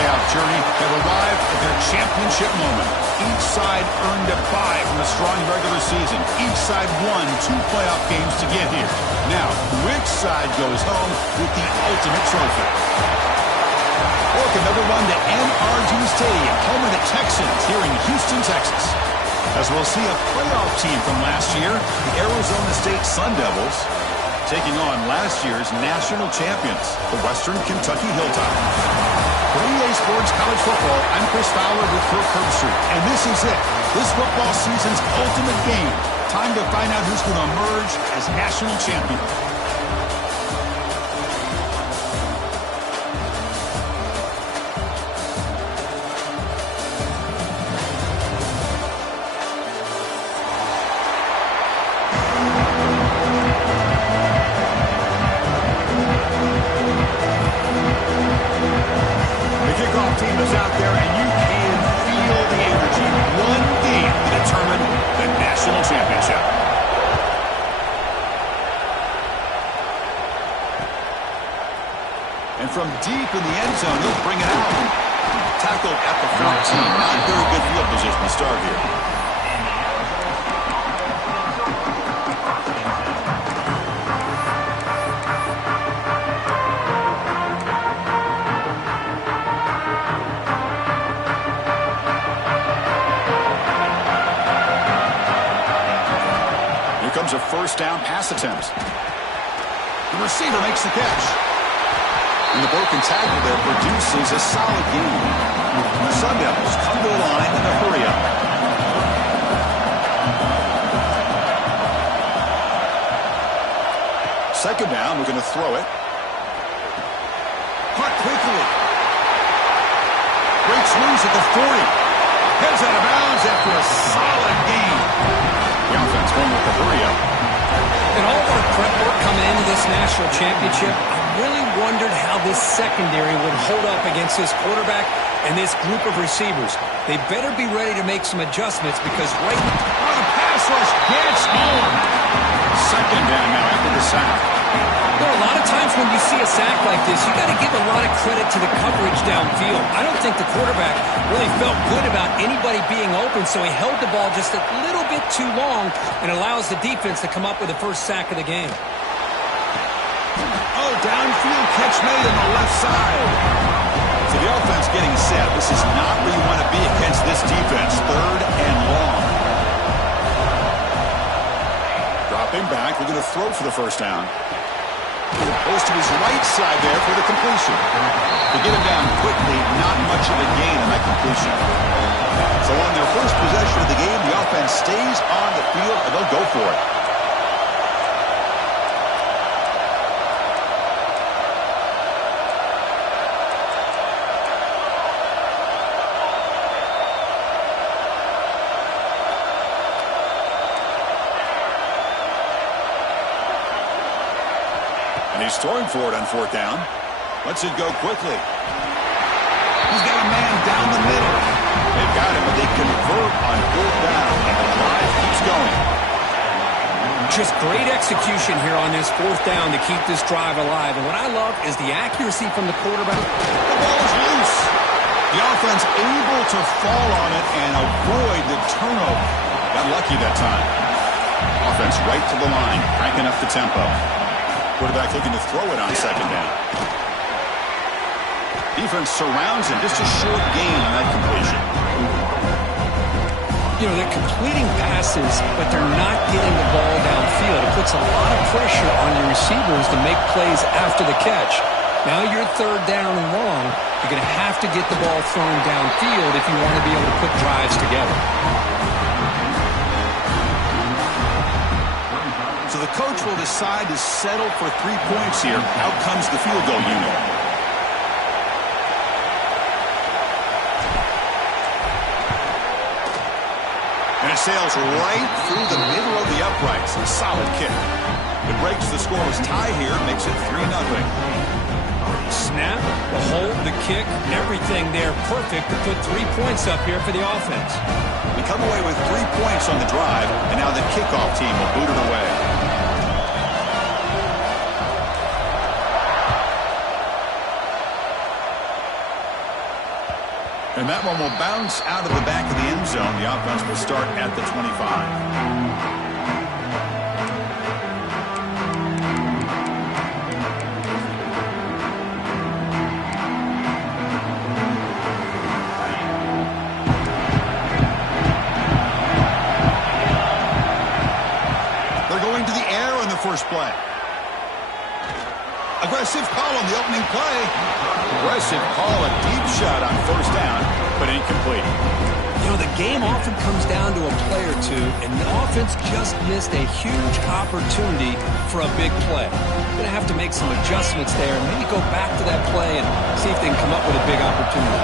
playoff journey have arrived at their championship moment. Each side earned a bye from a strong regular season. Each side won 2 playoff games to get here. Now, which side goes home with the ultimate trophy? Welcome, everyone, to NRG Stadium, home of the Texans here in Houston, Texas. As we'll see a playoff team from last year, the Arizona State Sun Devils, taking on last year's national champions, the Western Kentucky Hilltoppers. For EA Sports College Football, I'm Chris Fowler with Kirk Herbstreit, and this is it. This football season's ultimate game. Time to find out who's going to emerge as national champion. From deep in the end zone, he'll bring it out. Tackled at the 14. Not very good field position to start here. Here comes a first down pass attempt. The receiver makes the catch. And the broken tackle there produces a solid gain. The Sun Devils come to the line in a hurry-up. Second down, we're going to throw it. Caught quickly. Breaks loose at the 40. Heads out of bounds after a solid gain. The offense going with the hurry-up. In all of our prep work coming into this national championship, I really wondered how this secondary would hold up against this quarterback and this group of receivers. They better be ready to make some adjustments because right now the pass rush gets home. Second down now after the sack. There are a lot of times when you see a sack like this, you got to give a lot of credit to the coverage downfield. I don't think the quarterback really felt good about anybody being open, so he held the ball just a little bit too long and allows the defense to come up with the first sack of the game. Oh, downfield catch made on the left side. So the offense getting set. This is not where you want to be against this defense. Third and long. Dropping back. We're going to throw for the first down. Goes to his right side there for the completion. To get him down quickly, not much of a gain on that completion. So on their first possession of the game, the offense stays on the field and they'll go for it. And he's throwing for it on fourth down. Lets it go quickly. He's got a man down the middle. They've got him, but they convert on fourth down, and the drive keeps going. Just great execution here on this fourth down to keep this drive alive. And what I love is the accuracy from the quarterback. The ball is loose. The offense able to fall on it and avoid the turnover. Got lucky that time. Offense right to the line, cranking up the tempo. Quarterback looking to throw it on second down. Defense surrounds him. Just a short gain on that completion. You know, they're completing passes, but they're not getting the ball downfield. It puts a lot of pressure on your receivers to make plays after the catch. Now you're third down and long. You're going to have to get the ball thrown downfield if you want to be able to put drives together. So the coach will decide to settle for 3 points here. Out comes the field goal unit. And it sails right through the middle of the uprights. A solid kick. It breaks the scoreless tie here, makes it 3-0. Snap, the hold, the kick, everything there perfect to put 3 points up here for the offense. We come away with 3 points on the drive, and now the kickoff team will boot it away. And that one will bounce out of the back of the end zone. The offense will start at the 25. First play. Aggressive call on the opening play. Aggressive call, a deep shot on first down, but incomplete. You know, the game often comes down to a play or two, and the offense just missed a huge opportunity for a big play. Going to have to make some adjustments there, and maybe go back to that play and see if they can come up with a big opportunity.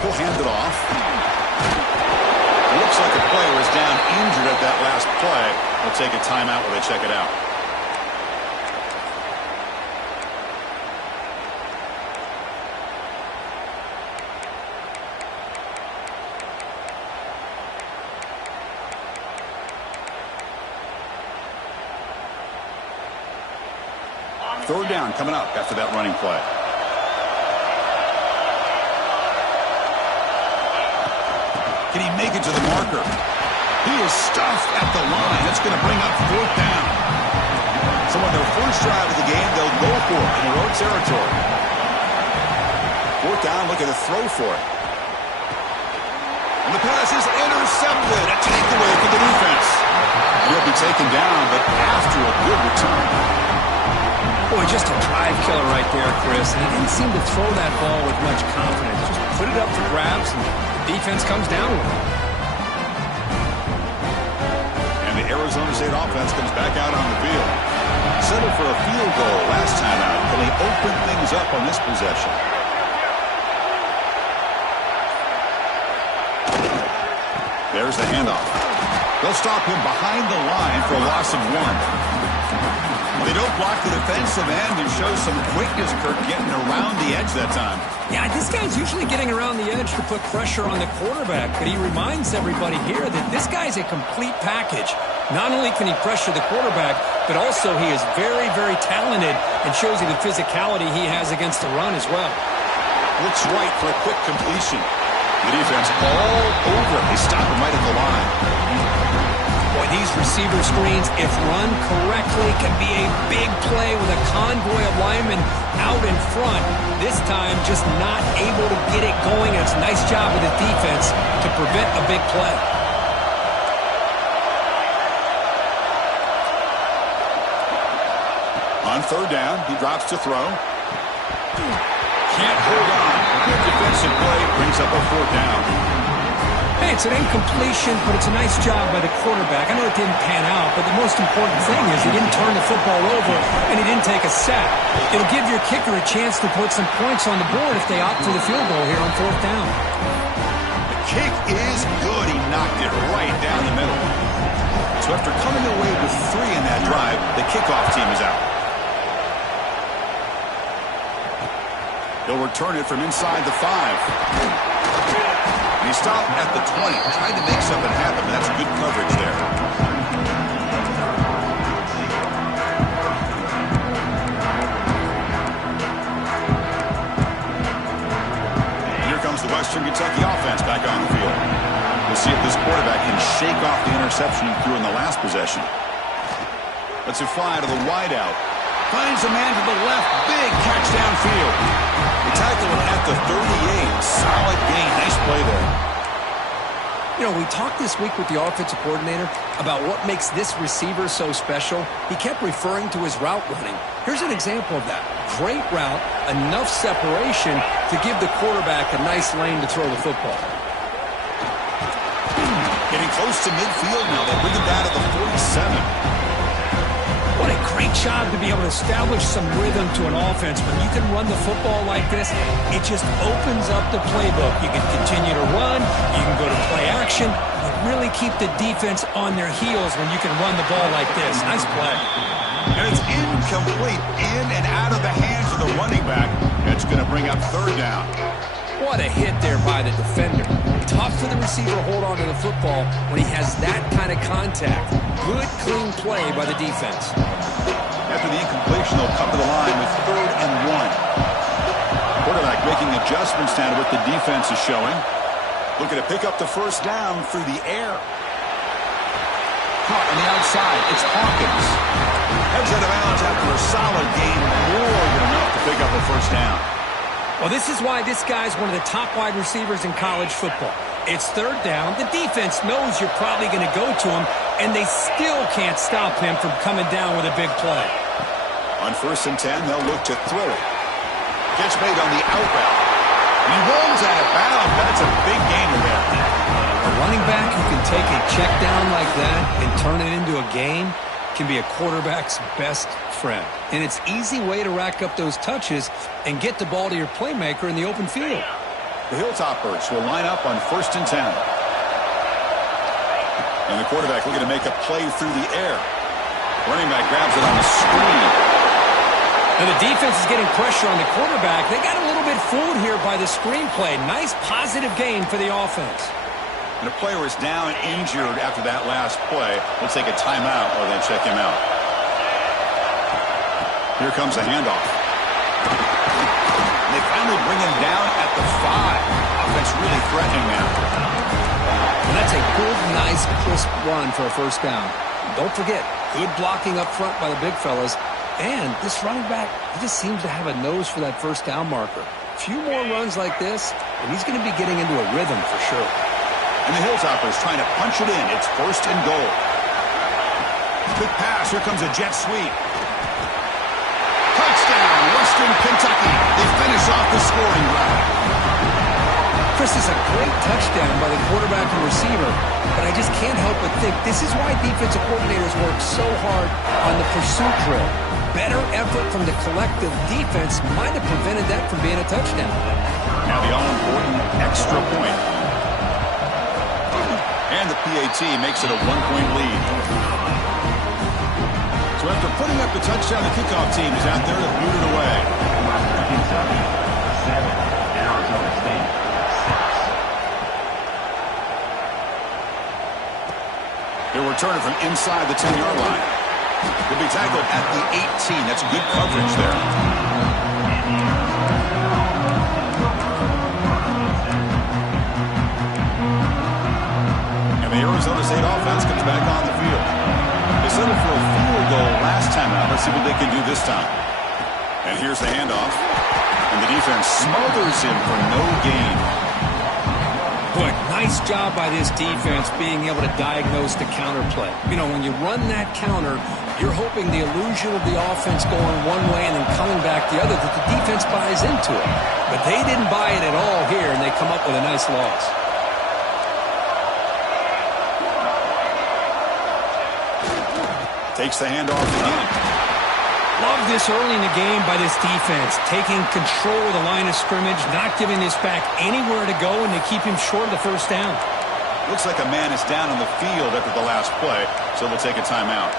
He'll hand it off. Looks like a player is down injured at that last play. They'll take a timeout while they check it out. Third down coming up after that running play. Can he make it to the marker? He is stuffed at the line. That's going to bring up fourth down. So on their first drive of the game, they'll go for it in their own territory. Fourth down, looking to throw for it. And the pass is intercepted. A takeaway for the defense. He'll be taken down, but after a good return. Boy, just a drive killer right there, Chris. And he didn't seem to throw that ball with much confidence. Just put it up for grabs, and the defense comes down with it. And the Arizona State offense comes back out on the field. Settled for a field goal last time out. Can they open things up on this possession? There's the handoff. They'll stop him behind the line for a loss of one. They don't block the defensive end and show some quickness, Kirk, getting around the edge that time. Yeah, this guy's usually getting around the edge to put pressure on the quarterback, but he reminds everybody here that this guy's a complete package. Not only can he pressure the quarterback, but also he is very, very talented and shows you the physicality he has against the run as well. Looks right for a quick completion. The defense all over him. They stop him right at the line. Boy, these receiver screens, if run correctly, can be a big play with a convoy of linemen out in front. This time, just not able to get it going. It's a nice job of the defense to prevent a big play. On third down, he drops to throw. Can't hold on. Good defensive play brings up a fourth down. Hey, it's an incompletion, but it's a nice job by the quarterback. I know it didn't pan out, but the most important thing is he didn't turn the football over and he didn't take a sack. It'll give your kicker a chance to put some points on the board if they opt for the field goal here on fourth down. The kick is good. He knocked it right down the middle. So after coming away with 3 in that drive, the kickoff team is out. He'll return it from inside the 5. He stopped at the 20, tried to make something happen, but that's good coverage there. Here comes the Western Kentucky offense back on the field. We'll see if this quarterback can shake off the interception he threw in the last possession. Let's it fly to the wideout. Finds a man to the left. Big catch downfield. They tackle him at the 38. Solid gain. Nice play there. You know, we talked this week with the offensive coordinator about what makes this receiver so special. He kept referring to his route running. Here's an example of that. Great route, enough separation to give the quarterback a nice lane to throw the football. Getting close to midfield now. They bring him down to the 47. What a great job to be able to establish some rhythm to an offense. When you can run the football like this, it just opens up the playbook. You can continue to run. You can go to play action. You really keep the defense on their heels when you can run the ball like this. Nice play. And it's incomplete. In and out of the hands of the running back. It's going to bring up third down. What a hit there by the defender. Tough for the receiver to hold on to the football when he has that kind of contact. Good, clean play by the defense. After the incompletion, they'll come to the line with 3rd and 1. adjustments now to what the defense is showing. Looking to pick up the first down through the air. Caught on the outside. It's Hawkins. Heads out of bounds after a solid game. More than enough to pick up a first down. Well, this is why this guy's one of the top wide receivers in college football. It's third down. The defense knows you're probably going to go to him, and they still can't stop him from coming down with a big play. On 1st and 10, they'll look to throw it. Catch made on the out route. And he rolls out of bounds. That's a big gainer there. A running back who can take a check down like that and turn it into a game can be a quarterback's best friend. And it's an easy way to rack up those touches and get the ball to your playmaker in the open field. The Hilltoppers will line up on 1st and 10. And the quarterback looking to make a play through the air. Running back grabs it on the screen. Now the defense is getting pressure on the quarterback. They got a little bit fooled here by the screenplay. Nice positive gain for the offense. And a player is down injured after that last play. We'll take a timeout while they check him out. Here comes a handoff. And they finally bring him down at the 5. Offense really threatening now. And that's a good, nice, crisp run for a first down. Don't forget, good blocking up front by the big fellas. And this running back, he just seems to have a nose for that first down marker. A few more runs like this, and he's going to be getting into a rhythm for sure. And the Hilltoppers trying to punch it in. It's 1st and goal. Quick pass. Here comes a jet sweep. Touchdown, Western Kentucky. They finish off the scoring drive. Chris, is a great touchdown by the quarterback and receiver, but I just can't help but think this is why defensive coordinators work so hard on the pursuit drill. Better effort from the collective defense might have prevented that from being a touchdown. Now the all-important extra point. And the PAT makes it a 1-point lead. So after putting up the touchdown, the kickoff team is out there to boot it away. Kentucky 7, Arizona State 6. They'll return it from inside the 10-yard line. He'll be tackled at the 18. That's good coverage there. And the Arizona State offense comes back on the field. They settled for a field goal last time out. Let's see what they can do this time. And here's the handoff. And the defense smothers him for no gain. But nice job by this defense being able to diagnose the counter play. You know, when you run that counter, you're hoping the illusion of the offense going one way and then coming back the other, that the defense buys into it. But they didn't buy it at all here, and they come up with a nice loss. Takes the handoff again. Love this early in the game by this defense, taking control of the line of scrimmage, not giving this back anywhere to go, and they keep him short of the first down. Looks like a man is down on the field after the last play, so they'll take a timeout.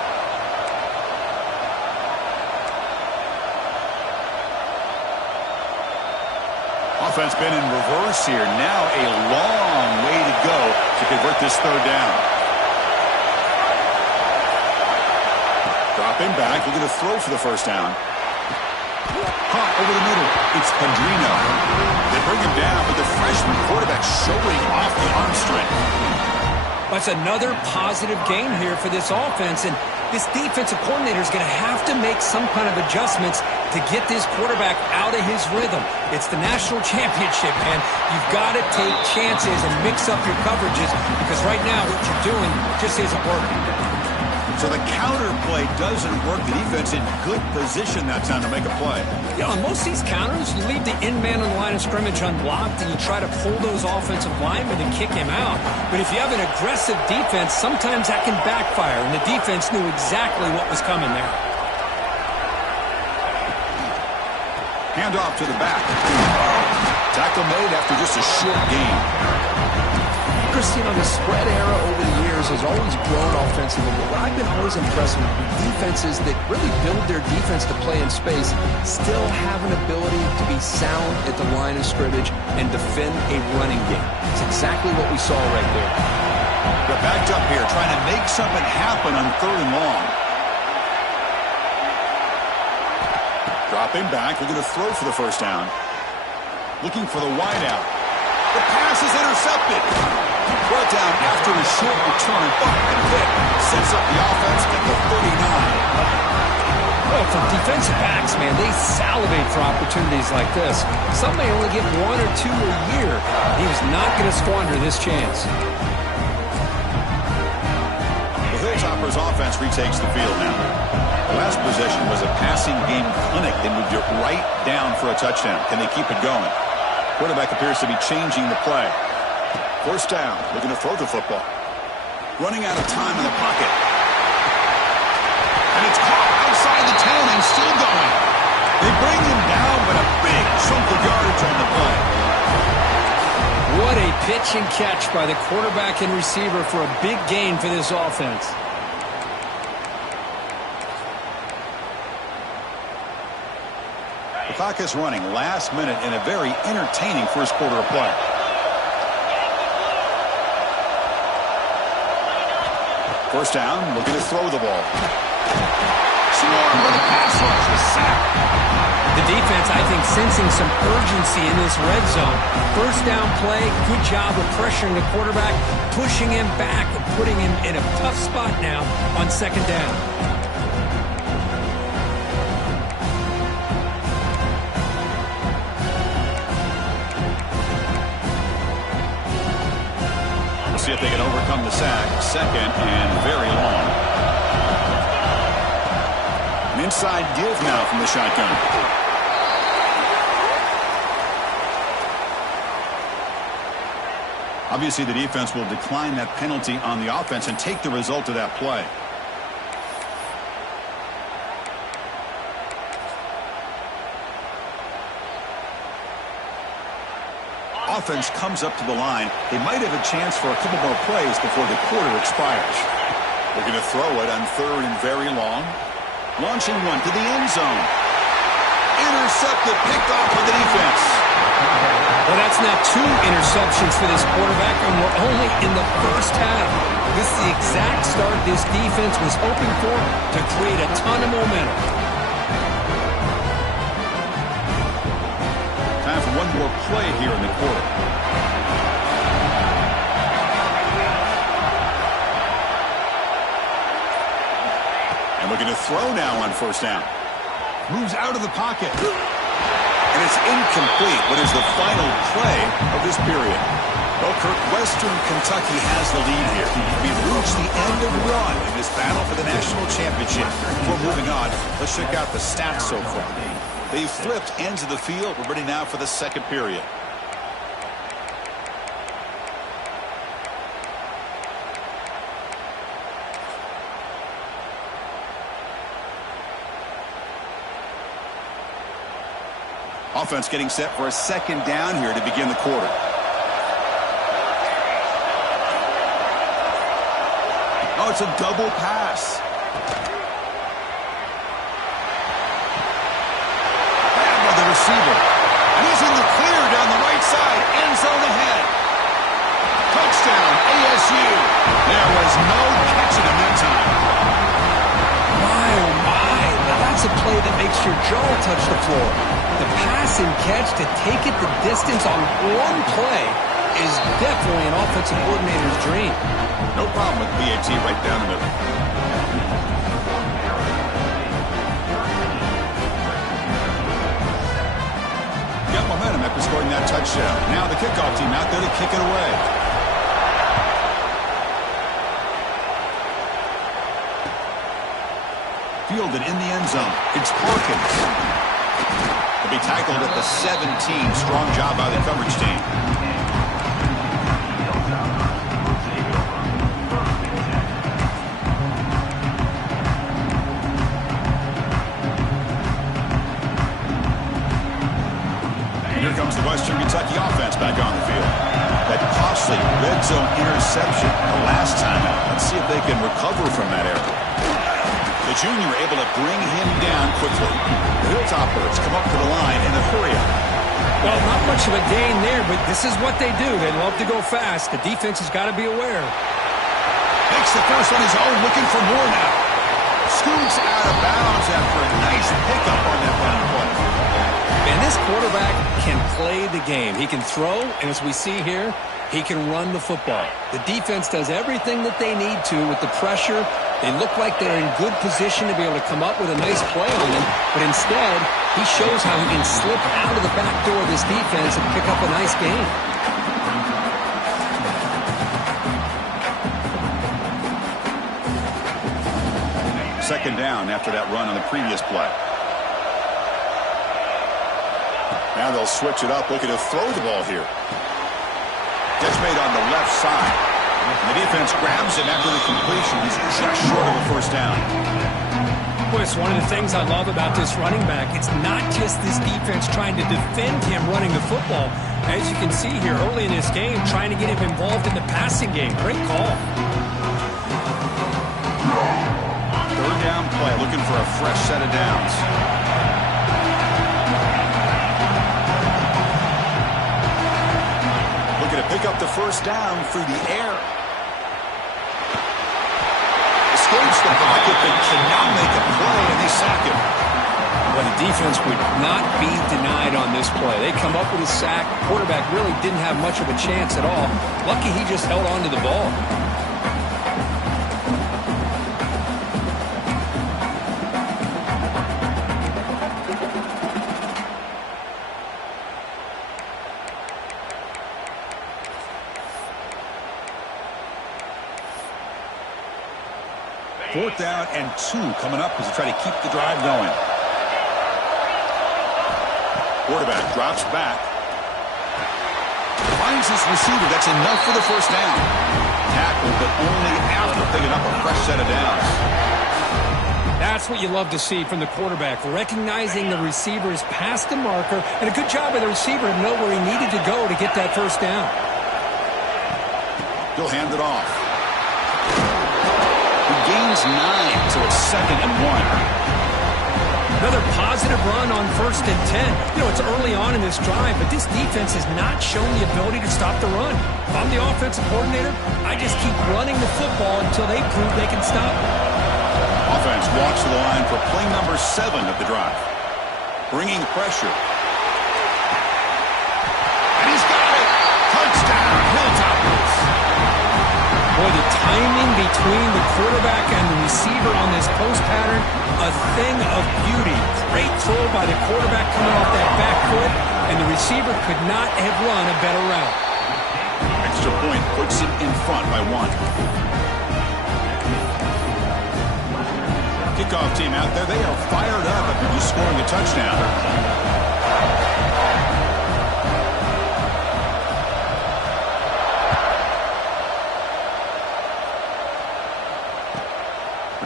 Offense been in reverse here. Now a long way to go to convert this third down. Dropping back, looking to throw for the first down. Caught over the middle. It's Padrino. They bring him down, but the freshman quarterback showing off the arm strength. That's another positive game here for this offense, and this defensive coordinator is going to have to make some kind of adjustments to get this quarterback out of his rhythm. It's the national championship, man. You've got to take chances and mix up your coverages, because right now what you're doing just isn't working. So the counter play doesn't work. The defense in good position that time to make a play. You know, on most of these counters, you leave the in man on the line of scrimmage unblocked, and you try to pull those offensive linemen and kick him out. But if you have an aggressive defense, sometimes that can backfire, and the defense knew exactly what was coming there. Handoff to the back. Tackle made after just a short gain. Chris, you know, the spread era over the years has always grown offensively, but what I've been always impressed with defenses that really build their defense to play in space still have an ability to be sound at the line of scrimmage and defend a running game. It's exactly what we saw right there. They're backed up here, trying to make something happen on third and long. Dropping back, we're going to throw for the first down. looking for the wideout. The pass is intercepted. Brought down after a short return, but the pick sets up the offense at the 39. Well, for defensive backs, man, they salivate for opportunities like this. Some may only get 1 or 2 a year. He was not going to squander this chance. The Hilltoppers offense retakes the field now. The last possession was a passing game clinic. They moved it right down for a touchdown. Can they keep it going? Quarterback appears to be changing the play. First down, looking to throw the football. Running out of time in the pocket. And it's caught outside the 10 and still going. They bring him down, but a big chunk of yardage on the play. What a pitch and catch by the quarterback and receiver for a big gain for this offense. The clock is running last minute in a very entertaining first quarter of play. First down, looking to throw the ball. Swarmed with a pass rush, the sack. The defense, I think, sensing some urgency in this red zone. First down play, good job of pressuring the quarterback, pushing him back and putting him in a tough spot now on second down. See if they can overcome the sack. Second and very long. An inside give now from the shotgun. Obviously, the defense will decline that penalty on the offense and take the result of that play. Offense comes up to the line. They might have a chance for a couple more plays before the quarter expires. They're going to throw it on third and very long. Launching one to the end zone. Intercepted, picked off by the defense. Well, that's not 2 interceptions for this quarterback, and we're only in the first half. This is the exact start this defense was hoping for to create a ton of momentum. Time for one more play here in the quarter. And looking to throw now on first down. Moves out of the pocket. And it's incomplete. What is the final play of this period? Well, Kirk, Western Kentucky has the lead here. We've reached the end of the run in this battle for the national championship. Before moving on, let's check out the stats so far. They've flipped ends of the field. We're ready now for the second period. Offense getting set for a second down here to begin the quarter. Oh, it's a double pass. Receiver. And he's in the clear down the right side. End zone ahead. Touchdown, ASU. There was no catching him that time. My, oh my. Now that's a play that makes your jaw touch the floor. The pass and catch to take it the distance on one play is definitely an offensive coordinator's dream. No problem with PAT right down the middle. Momentum after scoring that touchdown. Now the kickoff team out there to kick it away. Fielded in the end zone. It's Hawkins. He'll be tackled at the 17. Strong job by the coverage team. Here comes the Western Kentucky offense back on the field. That costly red zone interception the last time out. Let's see if they can recover from that error. The junior able to bring him down quickly. The Hilltoppers come up to the line in a hurry up. Well, not much of a gain there, but this is what they do. They love to go fast. The defense has got to be aware. Makes the first on his own, looking for more now. Scoots out of bounds after a nice pickup on that final play. And This quarterback can play the game. He can throw, and as we see here, he can run the football. The defense does everything that they need to with the pressure. They look like they're in good position to be able to come up with a nice play on him, but instead, he shows how he can slip out of the back door of this defense and pick up a nice gain. Second down after that run on the previous play. Now they'll switch it up, looking to throw the ball here. Gets made on the left side. And the defense grabs him after the completion. He's just short of a first down. Boy, it's one of the things I love about this running back. It's not just this defense trying to defend him running the football. As you can see here early in this game, trying to get him involved in the passing game. Great call. Third down play, looking for a fresh set of downs. Looking to pick up the first down through the air. Escapes the pocket, but cannot make a play, and they sack him. But the defense would not be denied on this play. They come up with a sack. Quarterback really didn't have much of a chance at all. Lucky he just held on to the ball. Fourth down and 2 coming up as they try to keep the drive going. Quarterback drops back. Finds his receiver. That's enough for the first down. Tackle, but only after picking up a fresh set of downs. That's what you love to see from the quarterback. Recognizing the receiver is past the marker, and a good job by the receiver to know where he needed to go to get that first down. He'll hand it off. Gains 9, so it's 2nd and 1. Another positive run on 1st and 10. You know, it's early on in this drive, but this defense has not shown the ability to stop the run. If I'm the offensive coordinator, I just keep running the football until they prove they can stop it. Offense walks to the line for play number 7 of the drive. Bringing pressure. And he's got it! Touchdown, Hilltoppers! Boy, the timing between the quarterback and the receiver on this post pattern, a thing of beauty. Great throw by the quarterback coming off that back foot, and the receiver could not have run a better route. Extra point puts him in front by 1. Kickoff team out there, they are fired up after just scoring a touchdown.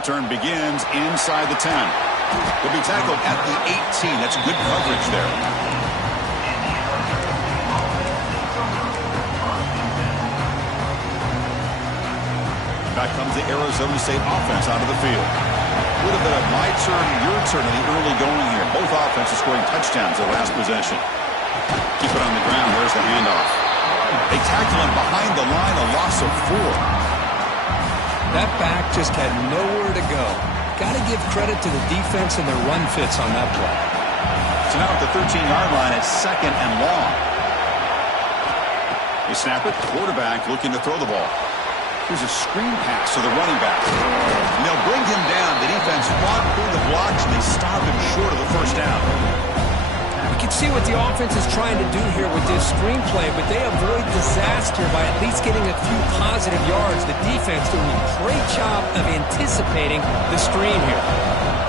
Return begins inside the 10. Will be tackled at the 18. That's good coverage there. Back comes the Arizona State offense out of the field. A little bit of my turn, your turn in the early going here. Both offenses scoring touchdowns the last possession. Keep it on the ground. Where's the handoff? They tackle him behind the line, a loss of 4. That back just had nowhere to go. Got to give credit to the defense and their run fits on that play. So now at the 13-yard line, it's 2nd and long. They snap it. Quarterback looking to throw the ball. Here's a screen pass to the running back. And they'll bring him down. The defense fought through the blocks, and they stop him short of the first down. You can see what the offense is trying to do here with this screenplay, but they avoid disaster by at least getting a few positive yards. The defense doing a great job of anticipating the screen here.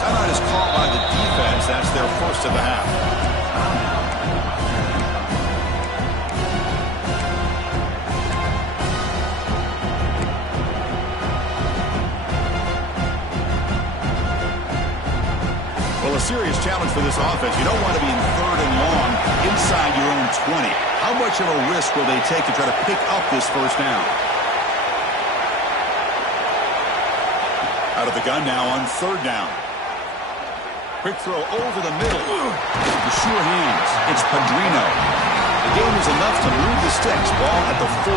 Timeout is called by the defense. That's their first of the half. Well, a serious challenge for this offense. You don't want to be in 3rd and long inside your own 20. How much of a risk will they take to try to pick up this first down? Out of the gun now on 3rd down. Quick throw over the middle. The sure hands. It's Padrino. The game is enough to move the sticks. Ball at the 40.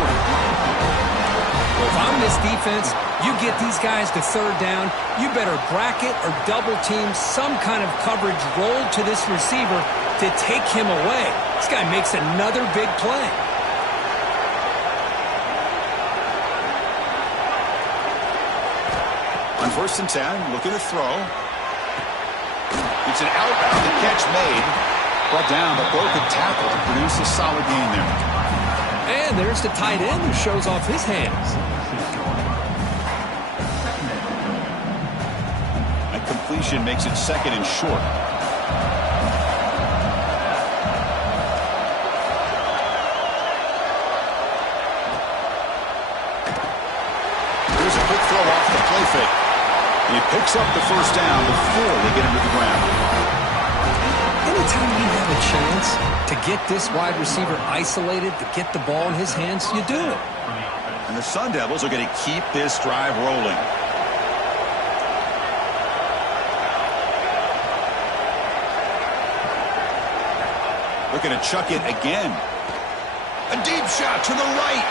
Well, if I'm this defense, you get these guys to third down, you better bracket or double team some kind of coverage roll to this receiver to take him away. This guy makes another big play. On 1st and 10, looking to throw. It's an out route, the catch made. Brought down, but broken tackle to produce a solid gain there. And there's the tight end who shows off his hands. That completion makes it 2nd and short. Here's a quick throw off the play fake. And he picks up the 1st down before they get him to the ground. Anytime you have a chance to get this wide receiver isolated, to get the ball in his hands, you do it. And the Sun Devils are going to keep this drive rolling. Looking to chuck it again. A deep shot to the right.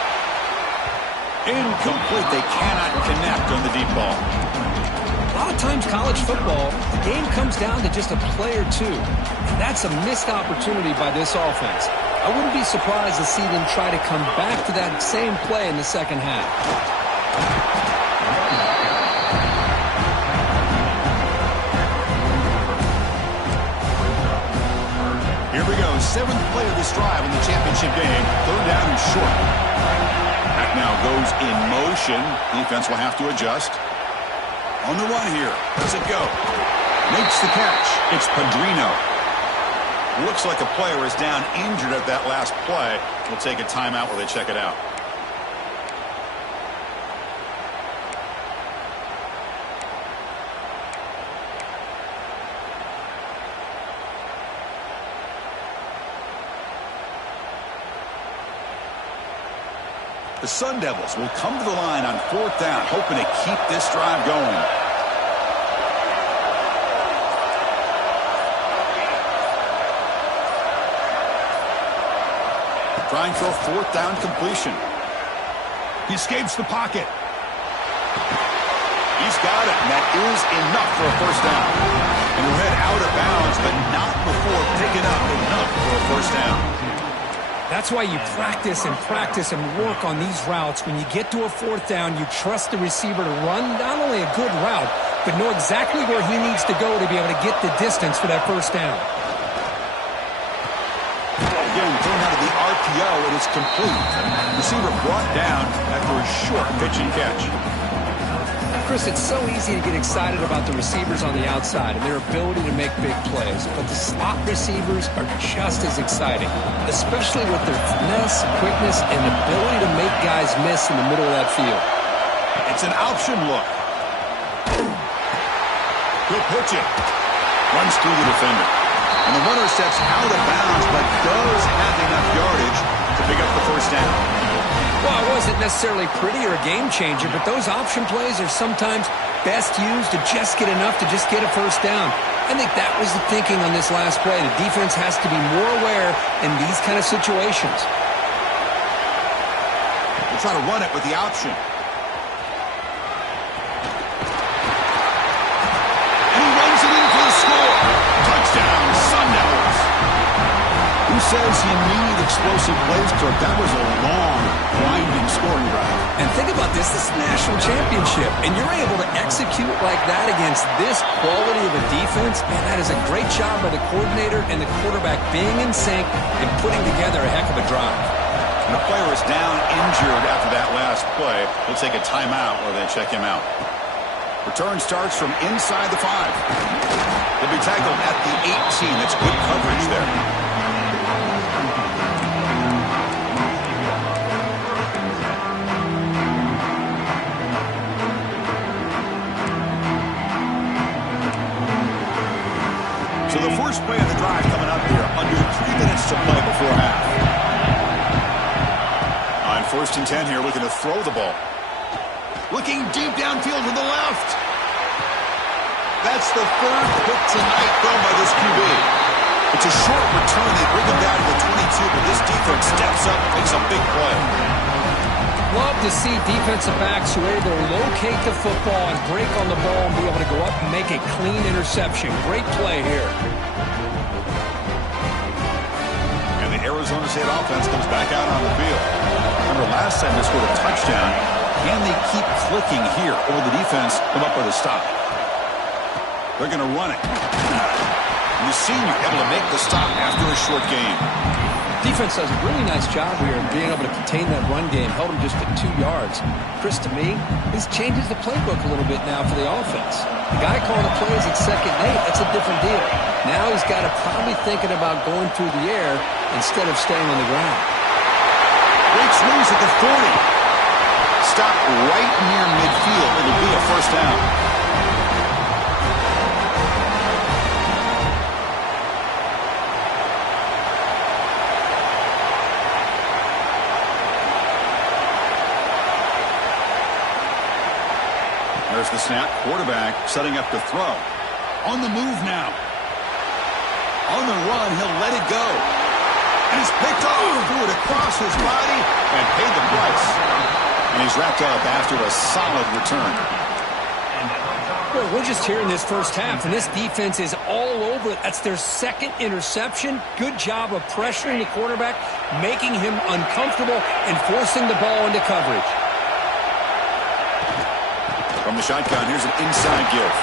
Incomplete. They cannot connect on the deep ball. A lot of times college football, the game comes down to just a play or two. And that's a missed opportunity by this offense. I wouldn't be surprised to see them try to come back to that same play in the second half. Here we go. 7th play of this drive in the championship game. 3rd down and short. Back now goes in motion. Defense will have to adjust. On the run here. Does it go? Makes the catch. It's Padrino. Looks like a player is down injured at that last play. We'll take a timeout while they check it out. The Sun Devils will come to the line on 4th down, hoping to keep this drive going. Trying for a 4th down completion. He escapes the pocket. He's got it, and that is enough for a 1st down. And he'll head out of bounds, but not before picking up enough for a 1st down. That's why you practice and work on these routes. When you get to a 4th down, you trust the receiver to run not only a good route, but know exactly where he needs to go to be able to get the distance for that 1st down. Again, thrown out of the RPO, and it's complete. Receiver brought down after a short pitch and catch. Chris, it's so easy to get excited about the receivers on the outside and their ability to make big plays, but the slot receivers are just as exciting, especially with their finesse, quickness, and ability to make guys miss in the middle of that field. It's an option look. He'll pitch it. Runs through the defender. And the runner steps out of bounds, but does have enough yardage to pick up the 1st down. Well, it wasn't necessarily pretty or a game changer, but those option plays are sometimes best used to just get enough to just get a 1st down. I think that was the thinking on this last play. The defense has to be more aware in these kind of situations. We'll try to run it with the option. And he runs it in for the score. Touchdown, Sun Devils. Who says you need explosive plays, Kirk? That was a long, winding scoring drive. And think about this. This is a national championship, and you're able to execute like that against this quality of a defense. Man, that is a great job by the coordinator and the quarterback being in sync and putting together a heck of a drive. And the player is down injured after that last play. We'll take a timeout while they check him out. Return starts from inside the 5. He'll be tackled at the 18. That's good coverage there. So the first play of the drive coming up here, under 3 minutes to play before half. On 1st and 10 here, looking to throw the ball. Looking deep downfield to the left. That's the 3rd pick tonight thrown by this QB. It's a short return. They bring him down to the 22, but this defense steps up and makes a big play. love to see defensive backs who are able to locate the football and break on the ball and be able to go up and make a clean interception. Great play here. And the Arizona State offense comes back out on the field. Remember, last time they scored a touchdown. Can they keep clicking here? Or will the defense come up with a stop? They're going to run it. And the senior able to make the stop after a short game. Defense does a really nice job here of being able to contain that run game. Held him just at 2 yards. Chris, to me, this changes the playbook a little bit now for the offense. The guy calling the plays at 2nd and 8, that's a different deal. Now he's got to probably thinking about going through the air instead of staying on the ground. Breaks loose at the 40. Stop right near midfield. It'll be a first down. There's the snap. Quarterback setting up to throw. On the move now. On the run, he'll let it go. And it's picked off. Threw it across his body and paid the price. And he's wrapped up after a solid return. Well, we're just here in this first half, and this defense is all over it. That's their 2nd interception. Good job of pressuring the quarterback, making him uncomfortable, and forcing the ball into coverage. From the shotgun, here's an inside give.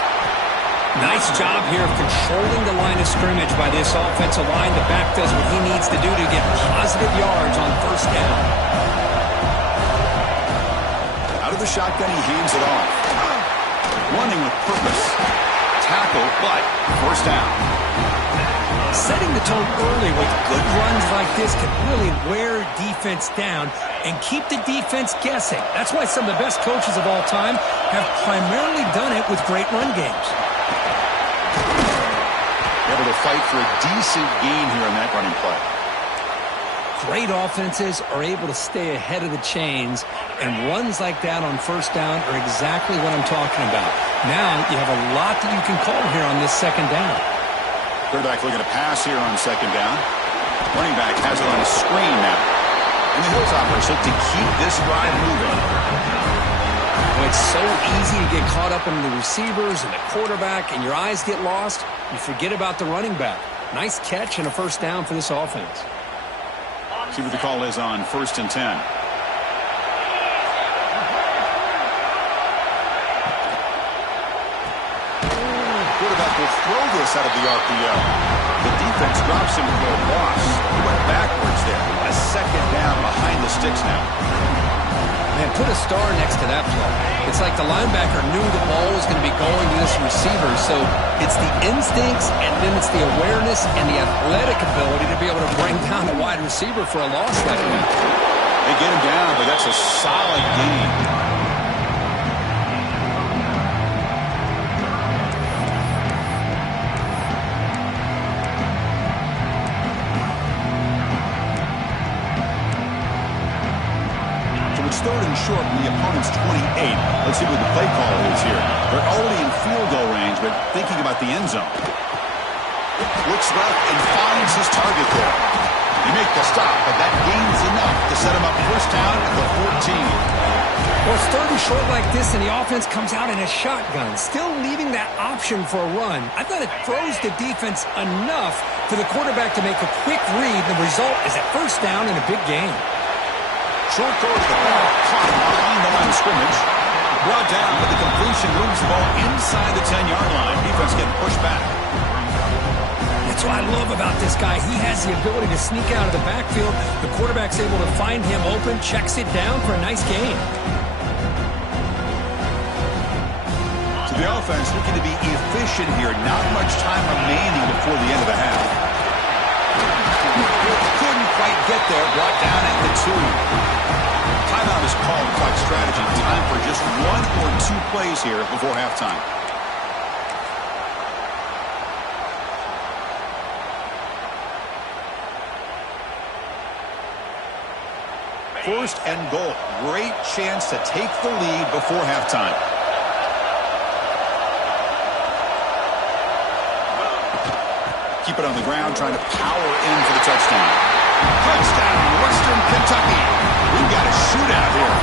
Nice job here of controlling the line of scrimmage by this offensive line. The back does what he needs to do to get positive yards on first down. Out of the shotgun, he hands it off. Running with purpose. Tackle, but first down. Setting the tone early with good runs like this can really wear defense down and keep the defense guessing. That's why some of the best coaches of all time have primarily done it with great run games. Able to fight for a decent gain here on that running play. Great offenses are able to stay ahead of the chains, and runs like that on first down are exactly what I'm talking about. Now you have a lot that you can call here on this 2nd down. Quarterback looking to pass here on 2nd down. Running back has it on a screen now. And the Hilltoppers look to keep this drive moving. Well, it's so easy to get caught up in the receivers and the quarterback, and your eyes get lost. You forget about the running back. Nice catch and a first down for this offense. See what the call is on 1st and 10. Quarterback will throw this out of the RPO. The defense drops him for a loss. He went backwards there. A 2nd down behind the sticks now. Man, put a star next to that play. It's like the linebacker knew the ball was going to be going to this receiver, so it's the instincts, and then it's the awareness and the athletic ability to be able to bring down a wide receiver for a loss like that. They get him down, but that's a solid gain. Third and short from the opponent's 28. Let's see what the play call is here. They're already in field goal range, but thinking about the end zone. Looks left and finds his target there. They make the stop, but that gains enough to set him up first down at the 14. Well, it's 3rd and short like this, and the offense comes out in a shotgun, still leaving that option for a run. I thought it throws the defense enough for the quarterback to make a quick read. The result is a first down and a big gain. Short throw to the ball, caught behind the line of scrimmage. Brought down, but the completion moves the ball inside the 10-yard line. Defense getting pushed back. That's what I love about this guy. He has the ability to sneak out of the backfield. The quarterback's able to find him open, checks it down for a nice gain. So the offense looking to be efficient here. Not much time remaining before the end of the half. Couldn't quite get there. Brought down at the 2. Timeout is called. Clock strategy. Time for just 1 or 2 plays here before halftime. First and goal. Great chance to take the lead before halftime. Keep it on the ground, trying to power in for the touchdown. Touchdown, Western Kentucky. We've got a shootout here.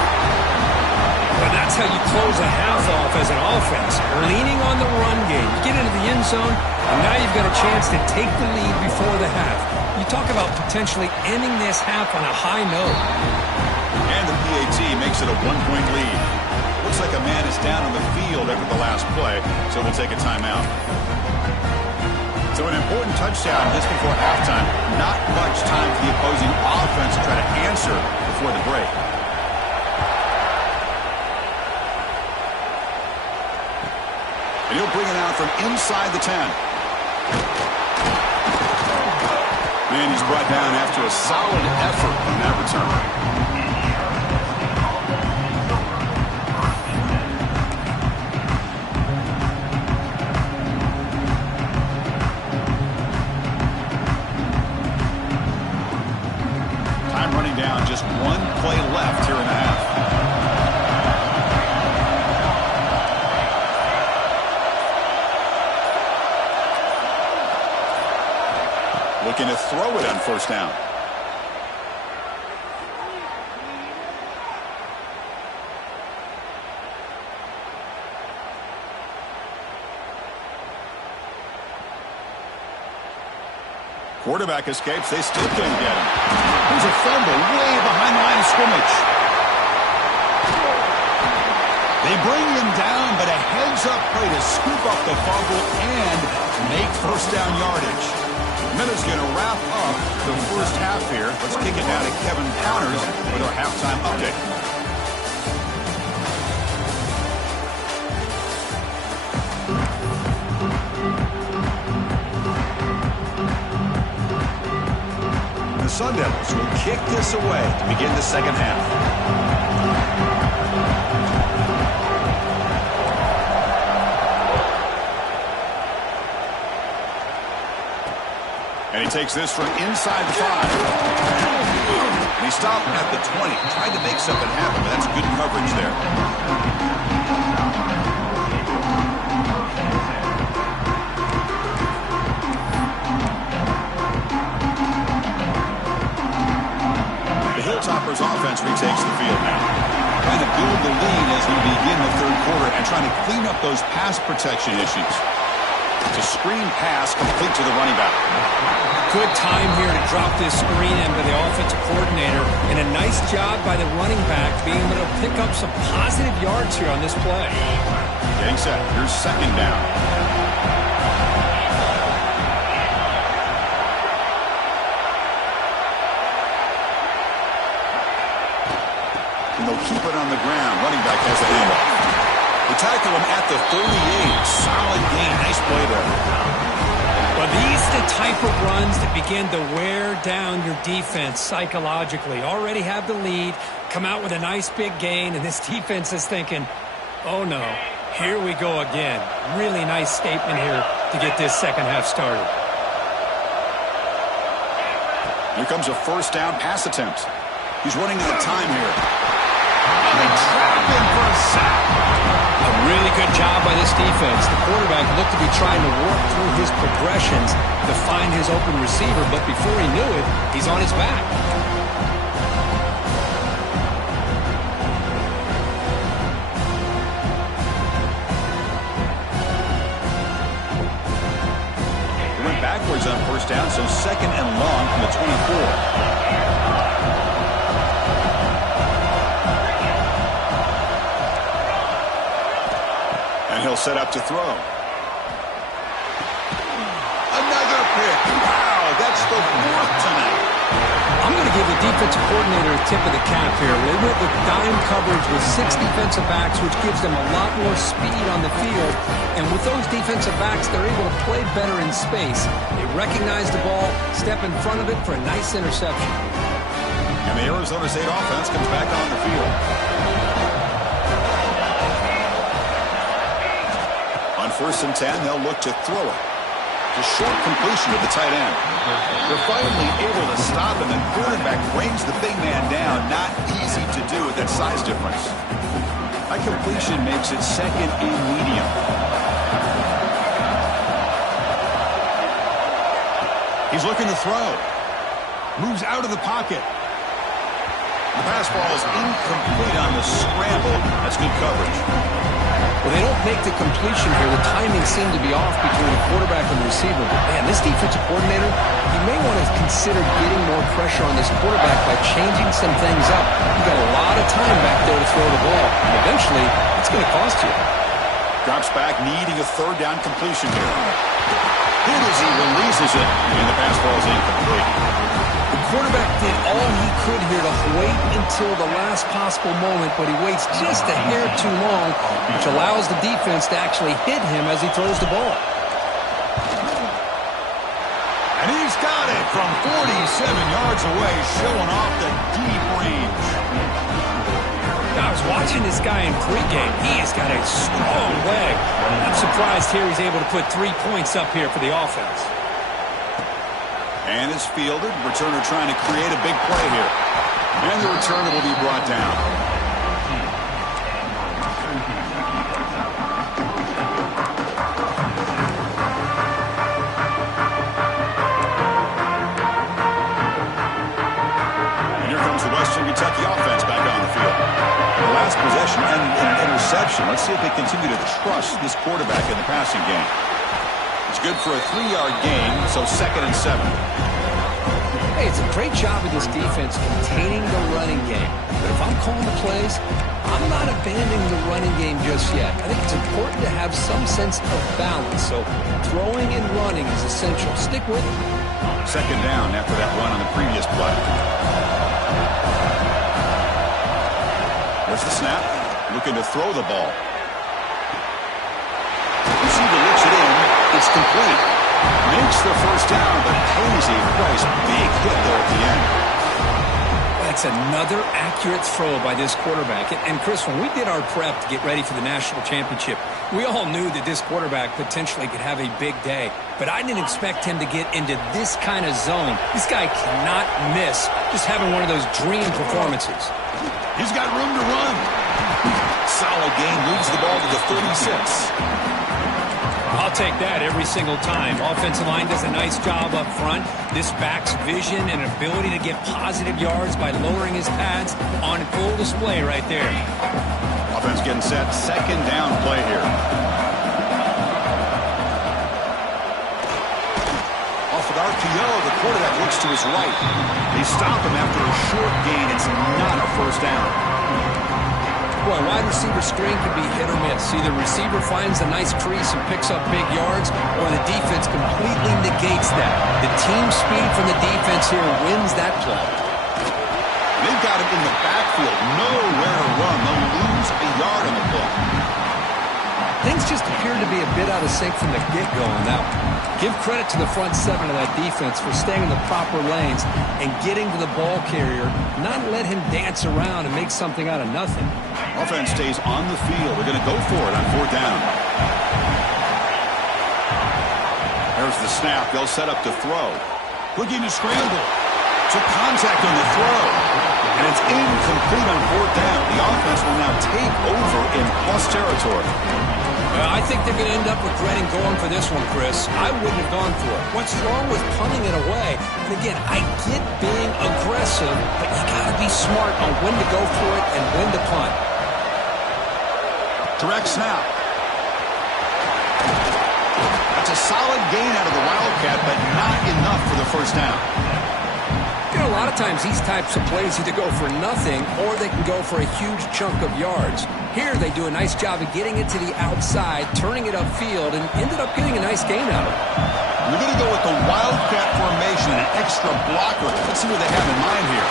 That's how you close a half off as an offense. Leaning on the run game. You get into the end zone, and now you've got a chance to take the lead before the half. You talk about potentially ending this half on a high note. And the PAT makes it a 1-point lead. Looks like a man is down on the field after the last play, so we'll take a timeout. So an important touchdown just before halftime. Not much time for the opposing offense to try to answer before the break. And he'll bring it out from inside the 10. And he's brought down after a solid effort on that return. Running down, just one play left here in the half. Looking to throw it on first down. Quarterback escapes. They still can't get him. Here's a fumble way behind the line of scrimmage. They bring him down, but a heads-up play to scoop up the fumble and make first down yardage. Minutes going to wrap up the first half here. Let's kick it down to Kevin Counters with our halftime update. The Sun Devils will kick this away to begin the second half. And he takes this from inside the 5. And he stopped at the 20. Tried to make something happen, but that's good coverage there. Hilltoppers offense retakes the field now. Trying to build the lead as we begin the third quarter and trying to clean up those pass protection issues. It's a screen pass complete to the running back. Good time here to drop this screen in by the offensive coordinator, and a nice job by the running back being able to pick up some positive yards here on this play. Getting set. Here's second down. And they'll keep it on the ground. Running back has the handoff. They tackle him at the 38. Solid gain. Nice play there. Well, these are the type of runs that begin to wear down your defense psychologically. Already have the lead, come out with a nice big gain, and this defense is thinking, oh no, here we go again. Really nice statement here to get this second half started. Here comes a first down pass attempt. He's running out of time here. And they trap him for a sack. A really good job by this defense. The quarterback looked to be trying to work through his progressions to find his open receiver, but before he knew it, he's on his back. He went backwards on first down, so second and long from the 24. He'll set up to throw. Another pick. Wow, that's the fourth tonight. I'm going to give the defensive coordinator a tip of the cap here. They went with dime coverage with 6 defensive backs, which gives them a lot more speed on the field. And with those defensive backs, they're able to play better in space. They recognize the ball, step in front of it for a nice interception. And the Arizona State offense comes back on the field. On 1st and 10, they'll look to throw it. The short completion of the tight end. They're finally able to stop him, and quarterback brings the big man down. Not easy to do with that size difference. High completion makes it second and medium. He's looking to throw. Moves out of the pocket. The pass ball is incomplete on the scramble. That's good coverage. Well, they don't make the completion here. The timing seemed to be off between the quarterback and the receiver. But, man, this defensive coordinator, he may want to consider getting more pressure on this quarterback by changing some things up. You've got a lot of time back there to throw the ball. And eventually, it's going to cost you. Drops back, needing a third down completion here. Good as he releases it, and the pass ball is incomplete. The quarterback did all he could here to wait until the last possible moment, but he waits just a hair too long, which allows the defense to actually hit him as he throws the ball. And he's got it from 47 yards away, showing off the deep range. Now, I was watching this guy in pregame. He has got a strong leg. I'm surprised here he's able to put 3 points up here for the offense. And it's fielded. Returner trying to create a big play here. And the returner will be brought down. And here comes the Western Kentucky offense back on the field. The last possession ended in an interception. Let's see if they continue to trust this quarterback in the passing game. It's good for a 3-yard gain, so 2nd and 7. Hey, it's a great job of this defense containing the running game. But if I'm calling the plays, I'm not abandoning the running game just yet. I think it's important to have some sense of balance. So throwing and running is essential. Stick with it. 2nd down after that run on the previous play. There's the snap. Looking to throw the ball. Receiver looks it in. It's complete. Makes the first down, but pays a price. Big hit there at the end. That's another accurate throw by this quarterback. And Chris, when we did our prep to get ready for the national championship, we all knew that this quarterback potentially could have a big day. But I didn't expect him to get into this kind of zone. This guy cannot miss just having one of those dream performances. He's got room to run. Solid gain, moves the ball to the 36. I'll take that every single time. Offensive line does a nice job up front. This back's vision and ability to get positive yards by lowering his pads on full display right there. Offense getting set. 2nd down play here. Off an RPO, the quarterback looks to his right. They stop him after a short gain. It's not a first down. Well, a wide receiver screen can be hit or miss. Either receiver finds a nice crease and picks up big yards, or the defense completely negates that. The team speed from the defense here wins that play. They've got him in the backfield. Nowhere to run. They'll lose a yard on the play. Things just appear to be a bit out of sync from the get-go on that one. Give credit to the front 7 of that defense for staying in the proper lanes and getting to the ball carrier, not let him dance around and make something out of nothing. Offense stays on the field. They're going to go for it on 4th down. There's the snap. They'll set up to throw. Looking to scramble. Took contact on the throw. And it's incomplete on 4th down. The offense will now take over in plus territory. I think they're going to end up regretting going for this one, Chris. I wouldn't have gone for it. What's wrong with punting it away? And again, I get being aggressive, but you got to be smart on when to go for it and when to punt. Direct snap. That's a solid gain out of the Wildcat, but not enough for the first down. You know, a lot of times these types of plays either go for nothing or they can go for a huge chunk of yards. Here they do a nice job of getting it to the outside, turning it upfield, and ended up getting a nice gain out of it. We're going to go with the Wildcat formation, an extra blocker. Let's see what they have in mind here.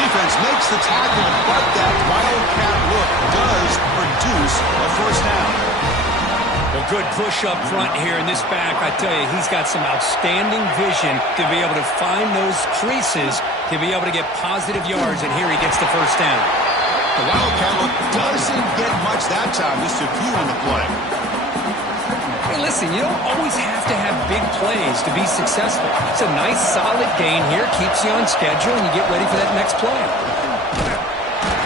Defense makes the tackle, but that Wildcat look does produce a first down. Well, good push up front here in this back. I tell you, he's got some outstanding vision to be able to find those creases to be able to get positive yards, and here he gets the first down. The Wildcat look doesn't get much that time, just a few on the play. Hey, listen, you don't always have to have big plays to be successful. It's a nice, solid gain here, keeps you on schedule, and you get ready for that next play.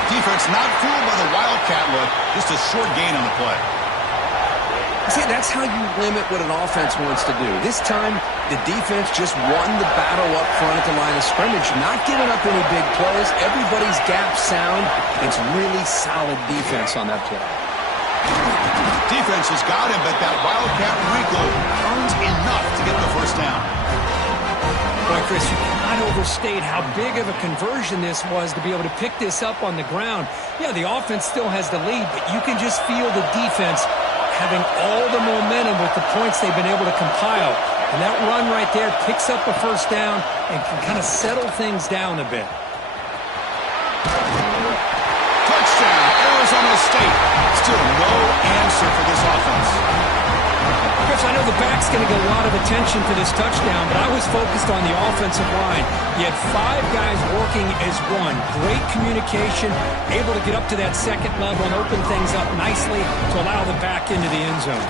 Defense not fooled by the Wildcat look, just a short gain on the play. See, that's how you limit what an offense wants to do. This time, the defense just won the battle up front at the line of scrimmage, not giving up any big plays. Everybody's gap sound. It's really solid defense on that play. Defense has got him, but that Wildcat wrinkle earns enough to get the first down. Boy, Chris, you cannot overstate how big of a conversion this was to be able to pick this up on the ground. Yeah, the offense still has the lead, but you can just feel the defense having all the momentum with the points they've been able to compile. And that run right there picks up a first down and can kind of settle things down a bit. Touchdown, Arizona State. Still no answer for this offense. Chris, I know the back's going to get a lot of attention for this touchdown, but I was focused on the offensive line. You had 5 guys working as one. Great communication, able to get up to that second level and open things up nicely to allow the back into the end zone.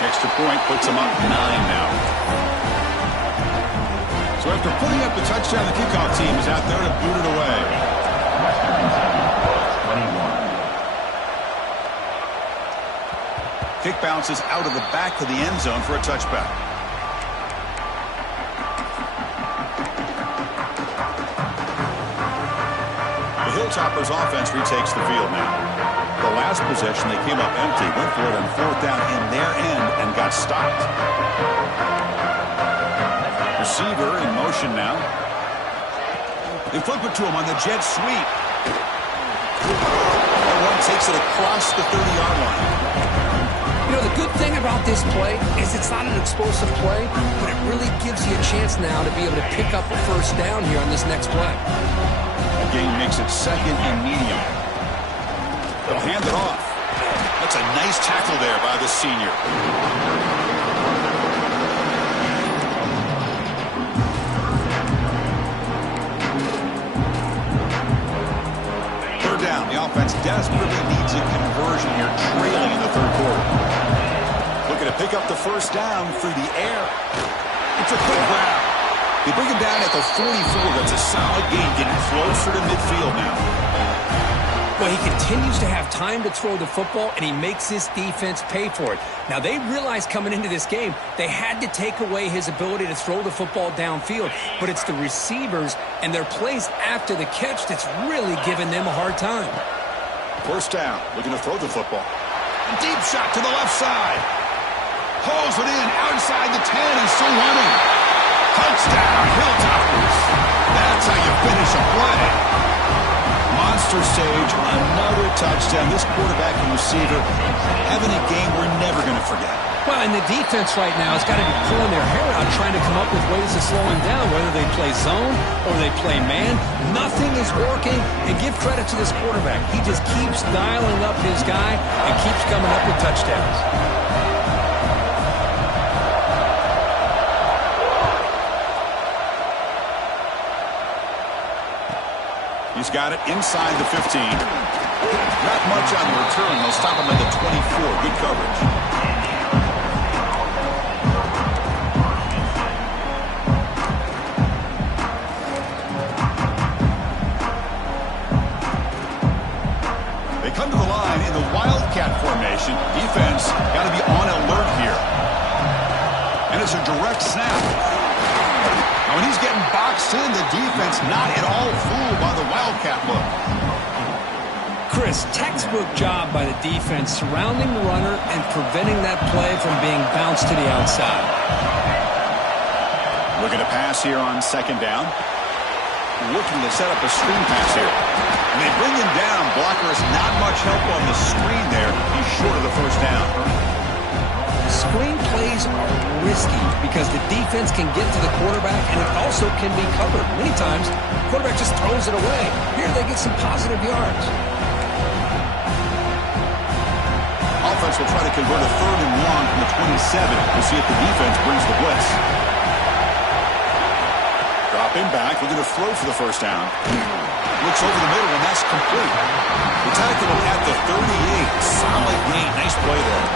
Extra point puts them up 9 now. So after putting up the touchdown, the kickoff team is out there to boot it away. Western Kentucky, 21. Kick bounces out of the back of the end zone for a touchback. The Hilltoppers offense retakes the field now. The last possession, they came up empty, went for it on 4th down in their end and got stopped. Receiver in motion now. They flip it to him on the jet sweep. That one takes it across the 30-yard line. You know, the good thing about this play is it's not an explosive play, but it really gives you a chance now to be able to pick up a first down here on this next play. The game makes it 2nd and medium. They'll hand it off. That's a nice tackle there by the senior. 3rd down. The offense desperately needs a conversion here, trailing in the 3rd quarter. Looking to pick up the first down through the air. It's a quick grab. They bring him down at the 44. That's a solid gain, getting closer to midfield now. Well, he continues to have time to throw the football, and he makes this defense pay for it. Now, they realized coming into this game they had to take away his ability to throw the football downfield, but it's the receivers and their plays after the catch that's really giving them a hard time. First down, looking to throw the football. Deep shot to the left side. Pulls it in outside the 10 and still running. Touchdown, Hilltoppers. That's how you finish a play. Monster Sage, another touchdown. This quarterback and receiver having a game we're never going to forget. Well, and the defense right now has got to be pulling their hair out trying to come up with ways to slow him down, whether they play zone or they play man. Nothing is working, and give credit to this quarterback. He just keeps dialing up his guy and keeps coming up with touchdowns. He's got it inside the 15. Not much on the return. They'll stop him at the 24. Good coverage. They come to the line in the Wildcat formation. Defense got to be on alert here. And it's a direct snap. Now, when he's getting boxed in, the defense not at all fooled by the Wildcat look. Chris, textbook job by the defense surrounding the runner and preventing that play from being bounced to the outside. Looking to pass here on 2nd down. Looking to set up a screen pass here. And they bring him down. Blocker has not much help on the screen there. He's short of the first down. Screen plays are risky because the defense can get to the quarterback and it also can be covered. Many times, the quarterback just throws it away. Here they get some positive yards. Offense will try to convert a 3rd and long from the 27. We'll see if the defense brings the blitz. Dropping back, looking to throw for the first down. Looks over the middle, and that's complete. They tackle him at the 38. Solid gain. Nice play there.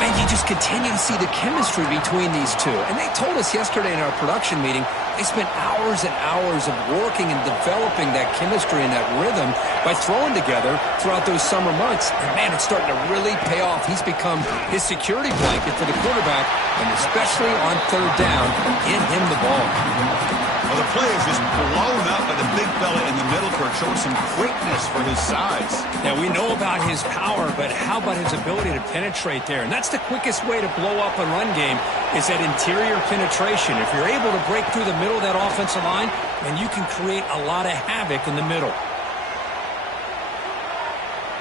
And you just continue to see the chemistry between these two. And they told us yesterday in our production meeting, they spent hours and hours of working and developing that chemistry and that rhythm by throwing together throughout those summer months. And, man, it's starting to really pay off. He's become his security blanket for the quarterback, and especially on third down, get him the ball. Well, the play is just blown up by the big fella in the middle for showing some quickness for his size. Now, we know about his power, but how about his ability to penetrate there? And that's the quickest way to blow up a run game is that interior penetration. If you're able to break through the middle of that offensive line, then you can create a lot of havoc in the middle.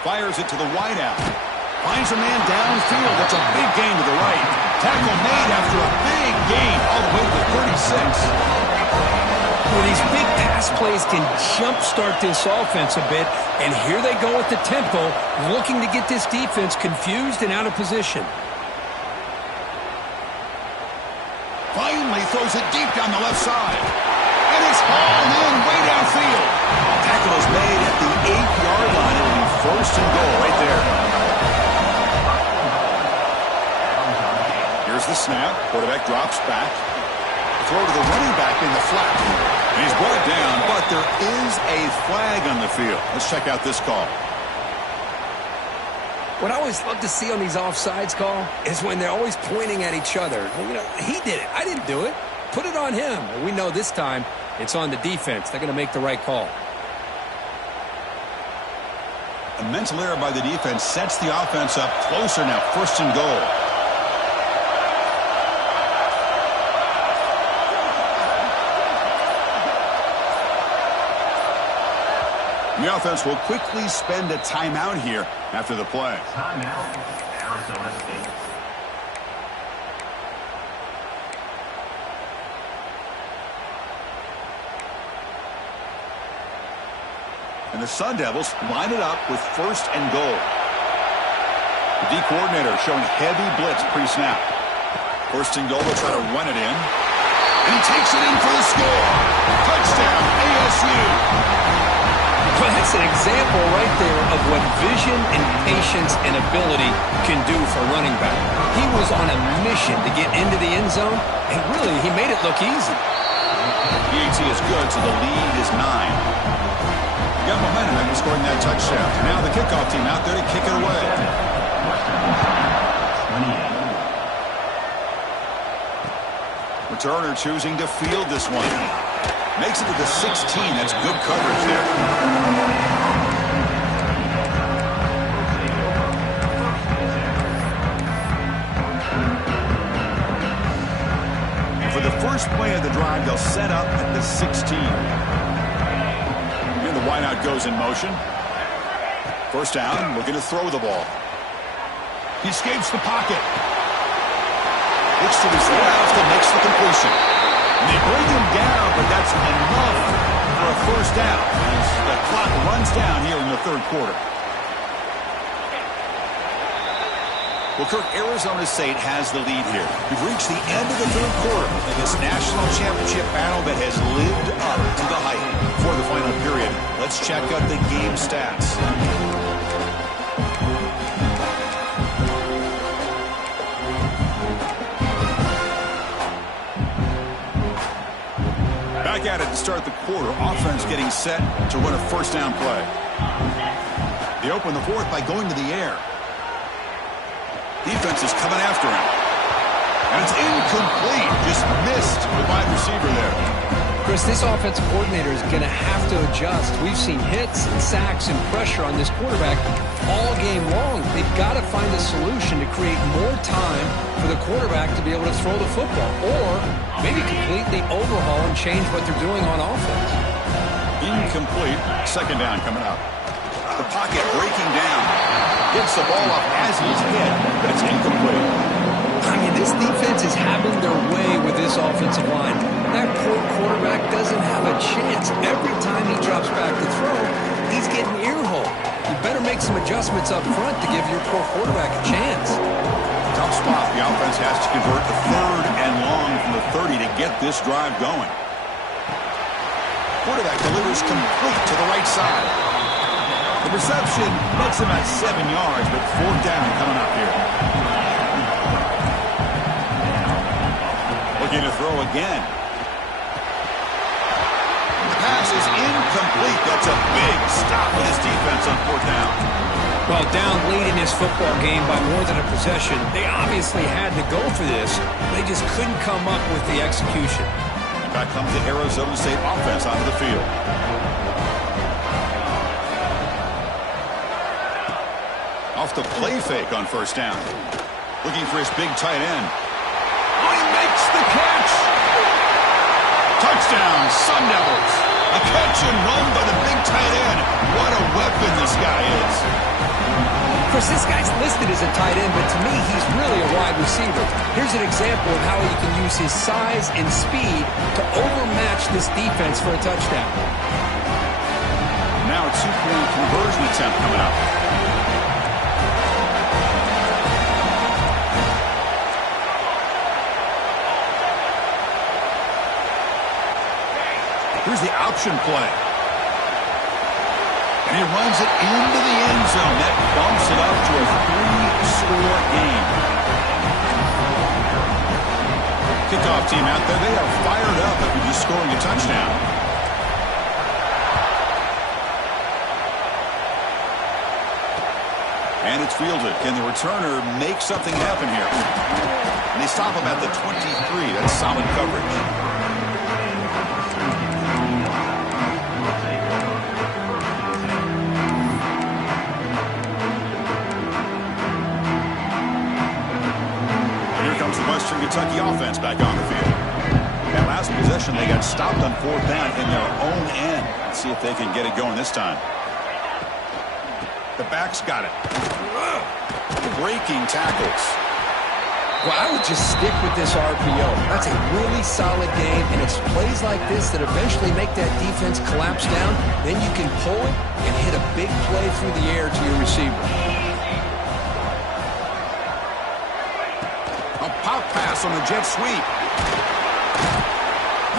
Fires it to the wideout. Finds a man downfield. That's a big gain to the right. Tackle made after a big gain all the way to the 36. Well, these big pass plays can jumpstart this offense a bit, and here they go at the tempo, looking to get this defense confused and out of position. Finally throws it deep down the left side. And it's hauled in way downfield. Tackle is made at the 8-yard line. It'll be first and goal right there. Here's the snap. Quarterback drops back. Throw to the running back in the flat. And he's brought down, but there is a flag on the field. Let's check out this call. What I always love to see on these offsides call is when they're always pointing at each other. You know, he did it. I didn't do it. Put it on him. And we know this time it's on the defense. They're going to make the right call. A mental error by the defense sets the offense up closer now. First and goal. The offense will quickly spend a timeout here after the play. Timeout, Arizona State. And the Sun Devils line it up with first and goal. The D coordinator showing heavy blitz pre-snap. First and goal, they'll try to run it in. And he takes it in for the score. Touchdown, ASU. Well, that's an example right there of what vision and patience and ability can do for running back. He was on a mission to get into the end zone, and really, he made it look easy. EAT is good, so the lead is 9. Got momentum after scoring that touchdown. Now the kickoff team out there to kick it away. Returner choosing to field this one. Makes it to the 16. That's good coverage there. And for the first play of the drive, they'll set up at the 16. And the wideout goes in motion. First down, looking to throw the ball. He escapes the pocket. Looks to his left and makes the completion. And they bring him down, but that's enough for a first down as the clock runs down here in the third quarter. Well, Kirk, Arizona State has the lead here. We've reached the end of the third quarter in this national championship battle that has lived up to the hype. For the final period, let's check out the game stats. Back at it to start the quarter. Offense getting set to run a first down play. They open the fourth by going to the air. Defense is coming after him. And it's incomplete. Just missed the wide receiver there. Chris, this offensive coordinator is going to have to adjust. We've seen hits and sacks and pressure on this quarterback all game long. They've got to find a solution to create more time for the quarterback to be able to throw the football, or maybe completely overhaul and change what they're doing on offense. Incomplete. Second down coming up. The pocket breaking down. Gets the ball up as he's hit, but it's incomplete. I mean, this defense is having their way with this offensive line. That poor quarterback doesn't have a chance. Every time he drops back to throw, he's getting earholed. You better make some adjustments up front to give your poor quarterback a chance. Tough spot. The offense has to convert the third and long from the 30 to get this drive going. Quarterback delivers complete to the right side. The reception makes him at 7 yards, but fourth down coming up here. Looking to throw again. Pass is incomplete. That's a big stop in his defense on 4th down. Well, down leading this football game by more than a possession, they obviously had to go for this. They just couldn't come up with the execution. Back comes the Arizona State offense onto the field. Off the play fake on 1st down. Looking for his big tight end. Oh, he makes the catch! Touchdown, Sun Devils! A catch and run by the big tight end. What a weapon this guy is. Chris, this guy's listed as a tight end, but to me, he's really a wide receiver. Here's an example of how he can use his size and speed to overmatch this defense for a touchdown. Now a 2-point conversion attempt coming up. Here's the option play. And he runs it into the end zone. That bumps it up to a 3-score game. Kickoff team out there, they are fired up after just scoring a touchdown. And it's fielded. Can the returner make something happen here? And they stop him at the 23. That's solid coverage. Western Kentucky offense back on the field. That last possession, they got stopped on 4th down in their own end. Let's see if they can get it going this time. The back's got it. Breaking tackles. Well, I would just stick with this RPO. That's a really solid game, and it's plays like this that eventually make that defense collapse down. Then you can pull it and hit a big play through the air to your receiver. Pop pass on the jet sweep.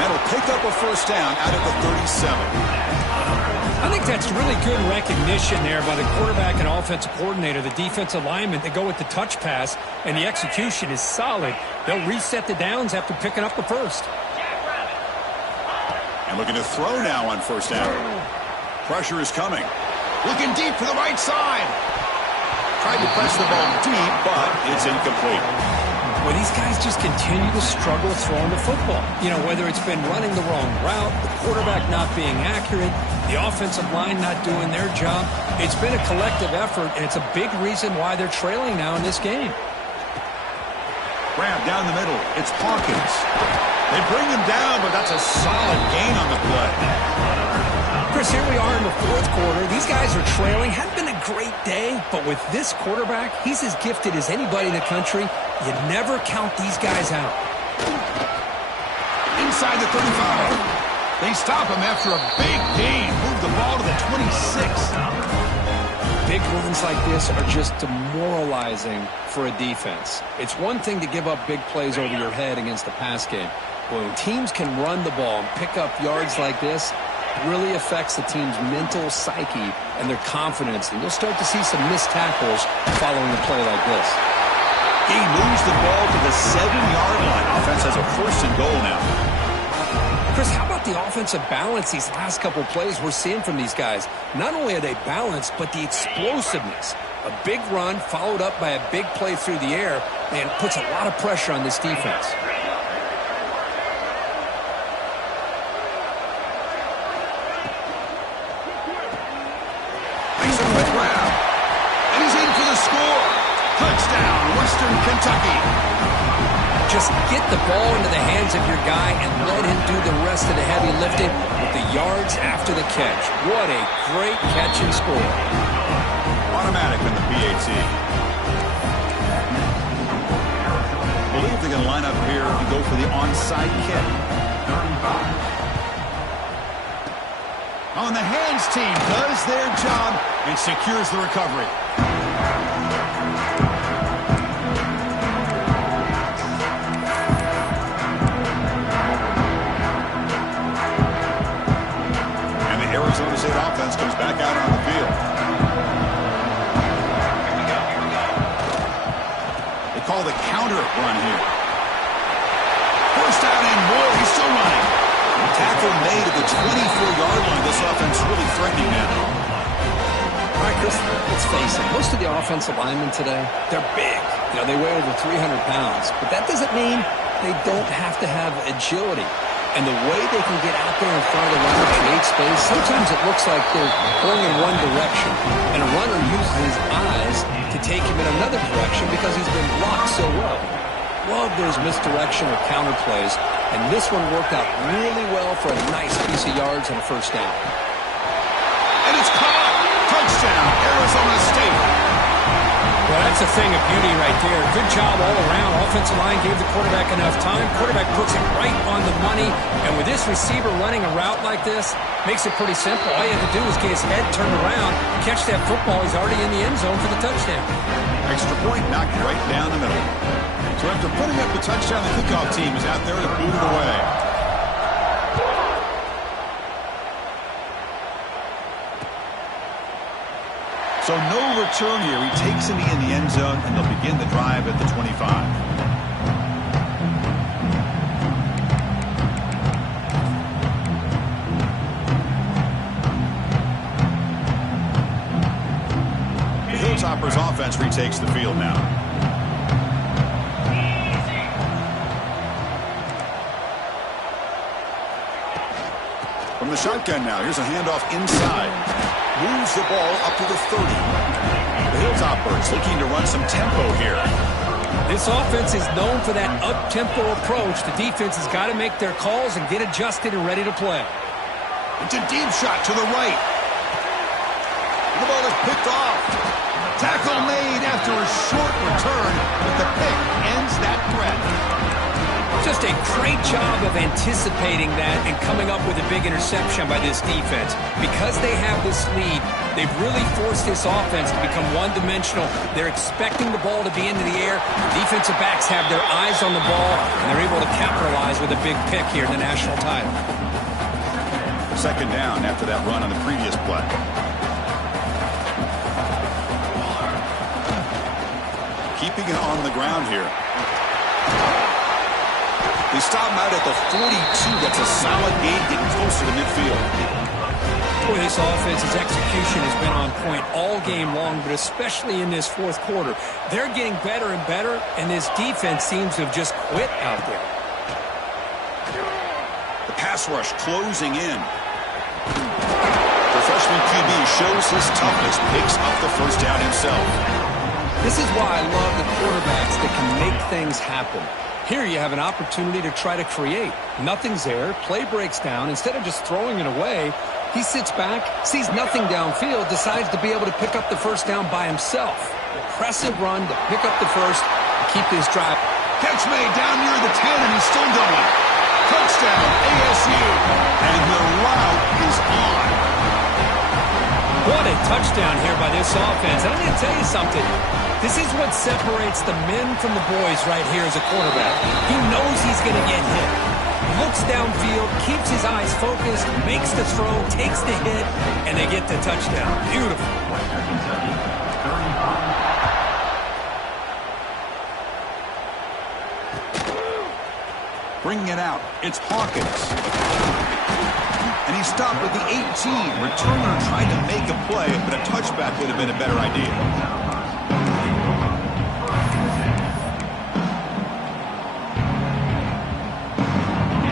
That'll pick up a 1st down out of the 37. I think that's really good recognition there by the quarterback and offensive coordinator, the defensive lineman. They go with the touch pass, and the execution is solid. They'll reset the downs after picking up the 1st. And looking to throw now on 1st down. Pressure is coming. Looking deep for the right side. Tried to press the ball deep, but it's incomplete. Well, these guys just continue to struggle throwing the football. You know, whether it's been running the wrong route, the quarterback not being accurate, the offensive line not doing their job. It's been a collective effort, and it's a big reason why they're trailing now in this game. Grab down the middle. It's Hawkins. They bring him down, but that's a solid gain on the play. Chris, here we are in the 4th quarter. These guys are trailing. Hadn't been a great day, but with this quarterback, he's as gifted as anybody in the country. You never count these guys out. Inside the 35. They stop him after a big gain. Move the ball to the 26. Big runs like this are just demoralizing for a defense. It's one thing to give up big plays over your head against the pass game. When teams can run the ball and pick up yards like this, it really affects the team's mental psyche and their confidence. And you'll start to see some missed tackles following a play like this. He moves the ball to the 7-yard line. Offense has a 1st and goal now. Chris, how about the offensive balance these last couple plays we're seeing from these guys? Not only are they balanced, but the explosiveness. A big run followed up by a big play through the air, and puts a lot of pressure on this defense. Makes a quick grab. And he's in for the score. Touchdown, Western Kentucky. Just get the ball into the hands of your guy and let him do the rest of the heavy lifting with the yards after the catch. What a great catch and score. Automatic in the PAT. Believe they're going to line up here and go for the onside kick. On the hands team does their job and secures the recovery. Arizona State offense comes back out on the field. They call the counter run here. 1st touchdown, and more. He's still running. Tackle made at the 24-yard line. This offense really threatening now. All right, Chris, let's face it. Most of the offensive linemen today, they're big. They weigh over 300 pounds. But that doesn't mean they don't have to have agility. And the way they can get out there in front of the runner, create space, sometimes it looks like they're going in one direction. And a runner uses his eyes to take him in another direction because he's been blocked so well. Love those misdirection or counter plays. And this one worked out really well for a nice piece of yards and a first down. And it's caught. Touchdown, Arizona State. Well, that's a thing of beauty right there. Good job all around. Offensive line gave the quarterback enough time. Quarterback puts it right on the money. And with this receiver running a route like this, makes it pretty simple. All you have to do is get his head turned around, catch that football. He's already in the end zone for the touchdown. Extra point knocked right down the middle. So after putting up the touchdown, the kickoff team is out there to boot it away. So no return here. He takes it in the end zone, and they'll begin the drive at the 25. The Hilltoppers offense retakes the field now. From the shotgun now, here's a handoff inside. Moves the ball up to the 30. The Hilltoppers looking to run some tempo here. This offense is known for that up-tempo approach. The defense has got to make their calls and get adjusted and ready to play. It's a deep shot to the right. The ball is picked off. Tackle made after a short return, but the pick ends that threat. Just a great job of anticipating that and coming up with a big interception by this defense. Because they have this lead, they've really forced this offense to become one-dimensional. They're expecting the ball to be into the air. Defensive backs have their eyes on the ball, and they're able to capitalize with a big pick here in the national title. Second down after that run on the previous play. Keeping it on the ground here. They stop him out at the 42. That's a solid gain, getting closer to midfield. Boy, this offense's execution has been on point all game long, but especially in this fourth quarter. They're getting better and better, and this defense seems to have just quit out there. The pass rush closing in. The freshman QB shows his toughness, picks up the first down himself. This is why I love the quarterbacks that can make things happen. Here you have an opportunity to try to create. Nothing's there. Play breaks down. Instead of just throwing it away, he sits back, sees nothing downfield, decides to be able to pick up the first down by himself. Impressive run to pick up the first and keep this drive. Catch made down near the 10, and he's still going. Touchdown, ASU. And the route is on. What a touchdown here by this offense. And I'm going to tell you something. This is what separates the men from the boys right here as a quarterback. He knows he's going to get hit. Looks downfield, keeps his eyes focused, makes the throw, takes the hit, and they get the touchdown. Beautiful. Bringing it out, it's Hawkins. And he stopped with the 18. Returner tried to make a play, but a touchback would have been a better idea.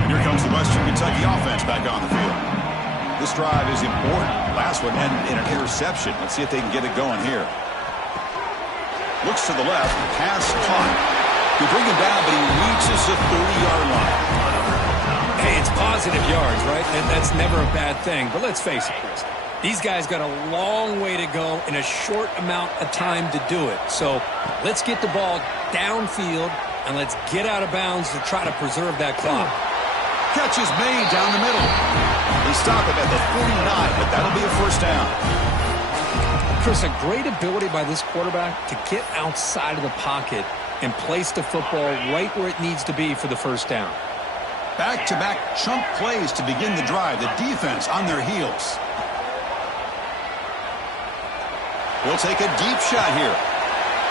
Here comes the Western Kentucky offense back on the field. This drive is important. Last one ended in an interception. Let's see if they can get it going here. Looks to the left, pass caught. You bring him down, but he reaches the 30-yard line. Hey, it's positive yards, right? And that's never a bad thing. But let's face it, Chris. These guys got a long way to go in a short amount of time to do it. So let's get the ball downfield, and let's get out of bounds to try to preserve that clock. Catch is made down the middle. They stop it at the 49, but that'll be a first down. Chris, a great ability by this quarterback to get outside of the pocket and place the football right where it needs to be for the first down. Back-to-back chunk plays to begin the drive. The defense on their heels. We'll take a deep shot here.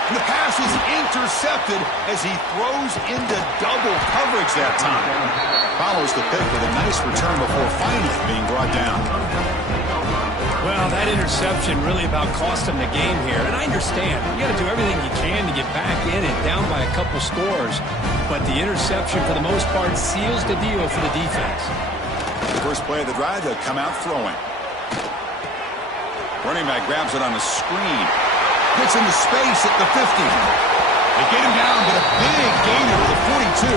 And the pass is intercepted as he throws into double coverage that time. Follows the pick with a nice return before finally being brought down. Well, that interception really about cost him the game here. And I understand. You got to do everything you can to get back in it, down by a couple scores. But the interception, for the most part, seals the deal for the defense. The first play of the drive, they'll come out throwing. Running back grabs it on a screen. Gets into space at the 50. They get him down, but a big gainer to the 42.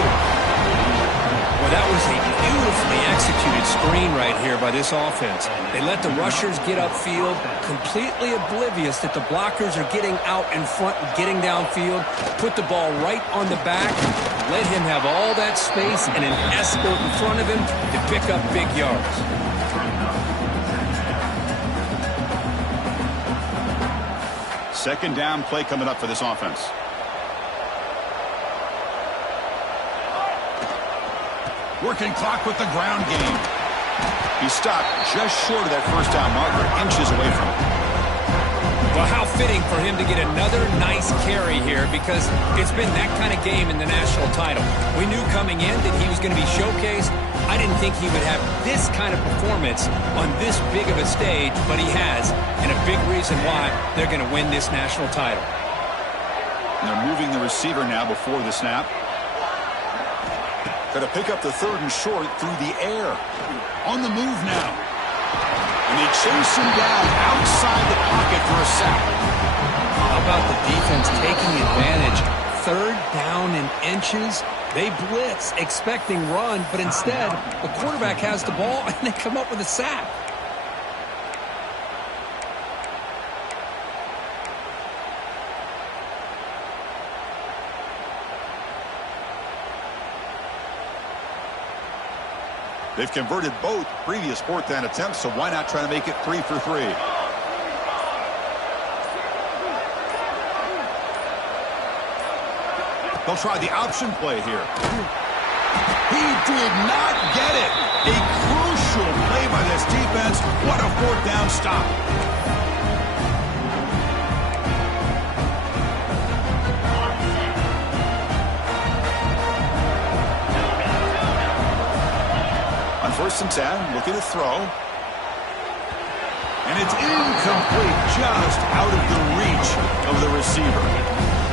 Well, that was a beautifully executed screen right here by this offense. They let the rushers get upfield, completely oblivious that the blockers are getting out in front and getting downfield, put the ball right on the back, let him have all that space and an escort in front of him to pick up big yards. Second down play coming up for this offense. Working clock with the ground game. He stopped just short of that first down marker, inches away from it. Well, how fitting for him to get another nice carry here, because it's been that kind of game in the national title. We knew coming in that he was going to be showcased. I didn't think he would have this kind of performance on this big of a stage, but he has, and a big reason why they're going to win this national title. And they're moving the receiver now before the snap. Got to pick up the third and short through the air. On the move now. And they chase him down outside the pocket for a sack. How about the defense taking advantage? Third down in inches. They blitz, expecting run, but instead, the quarterback has the ball, and they come up with a sack. They've converted both previous fourth down attempts, so why not try to make it 3 for 3? They'll try the option play here. He did not get it. A crucial play by this defense. What a fourth down stop. First and 10, looking to throw. And it's incomplete, just out of the reach of the receiver.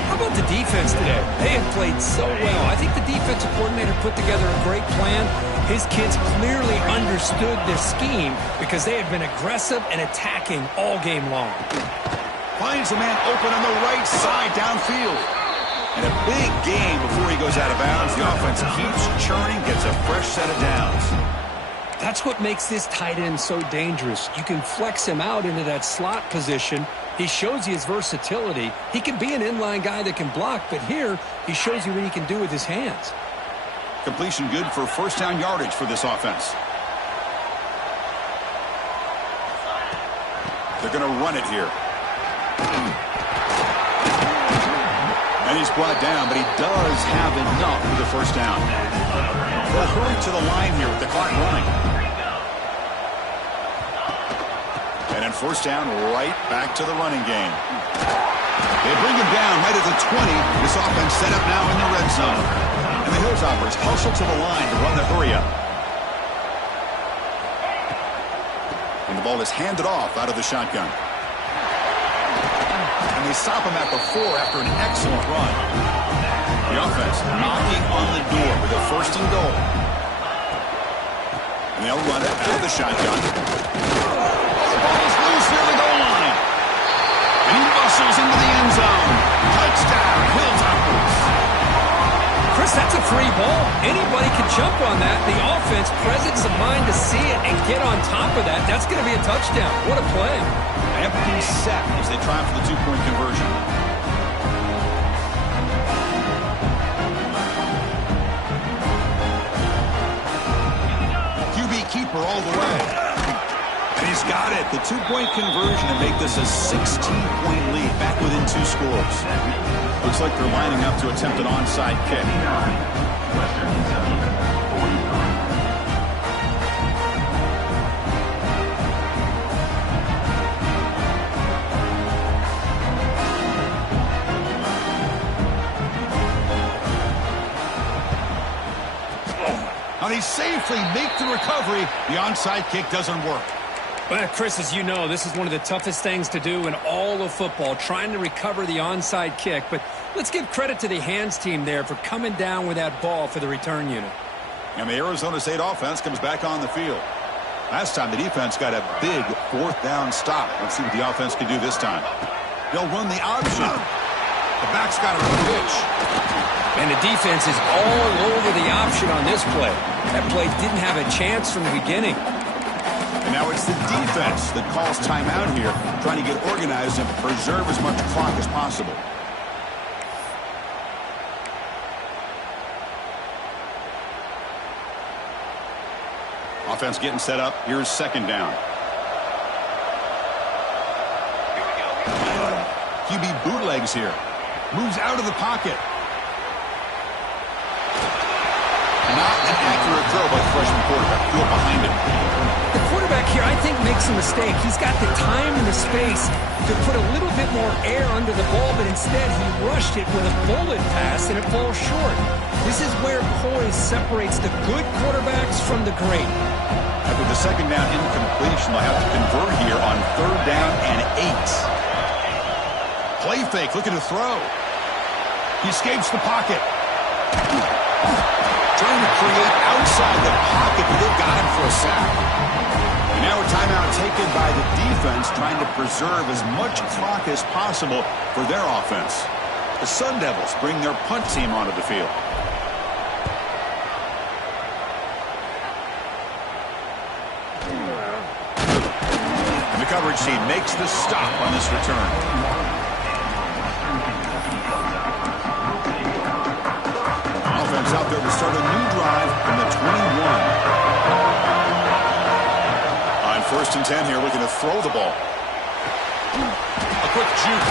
How about the defense today? They have played so well. I think the defensive coordinator put together a great plan. His kids clearly understood their scheme because they have been aggressive and attacking all game long. Finds a man open on the right side downfield. And a big gain before he goes out of bounds. The offense keeps churning, gets a fresh set of downs. That's what makes this tight end so dangerous. You can flex him out into that slot position. He shows you his versatility. He can be an inline guy that can block, but here he shows you what he can do with his hands. Completion good for first down yardage for this offense. They're going to run it here. And he's brought down, but he does have enough for the first down. They'll hurry to the line here with the clock running. And then first down, right back to the running game. They bring him down right at the 20. This offense set up now in the red zone. And the Hilltoppers hustle to the line to run the hurry up. And the ball is handed off out of the shotgun. And they stop him at the 4 after an excellent run. The offense knocking on the door with a first and goal. And they'll run it out of the shotgun. The ball is loose near the goal line. And he bustles into the end zone. Touchdown, Hilltoppers. Chris, that's a free ball. Anybody can jump on that. The offense, presence of mind to see it and get on top of that. That's going to be a touchdown. What a play. Empty set as they try for the two-point conversion. QB keeper all the way. And he's got it. The two-point conversion to make this a 16-point lead, back within 2 scores. Looks like they're lining up to attempt an onside kick. Western Kentucky, 43. They safely make the recovery. The onside kick doesn't work. Well, Chris, as you know, this is one of the toughest things to do in all of football, trying to recover the onside kick. But let's give credit to the hands team there for coming down with that ball for the return unit. And the Arizona State offense comes back on the field. Last time the defense got a big fourth down stop. Let's see what the offense can do this time. They'll run the option. The back's got a pitch. And the defense is all over the option on this play. That play didn't have a chance from the beginning. And now it's the defense that calls timeout here, trying to get organized and preserve as much clock as possible. Offense getting set up. Here's second down. QB bootlegs here. Moves out of the pocket. Not an accurate throw by the freshman quarterback. Threw it behind him. The quarterback here, I think, makes a mistake. He's got the time and the space to put a little bit more air under the ball, but instead he rushed it with a bullet pass, and it falls short. This is where poise separates the good quarterbacks from the great. After the second down incompletion, they'll have to convert here on third down and 8. Play fake, looking to throw. He escapes the pocket. Trying to create outside the pocket, but they've got him for a sack. And now a timeout taken by the defense, trying to preserve as much clock as possible for their offense. The Sun Devils bring their punt team onto the field. And the coverage team makes the stop on this return. Offense out there to start a new drive from the 21. On first and 10 here, looking to throw the ball. A quick juke.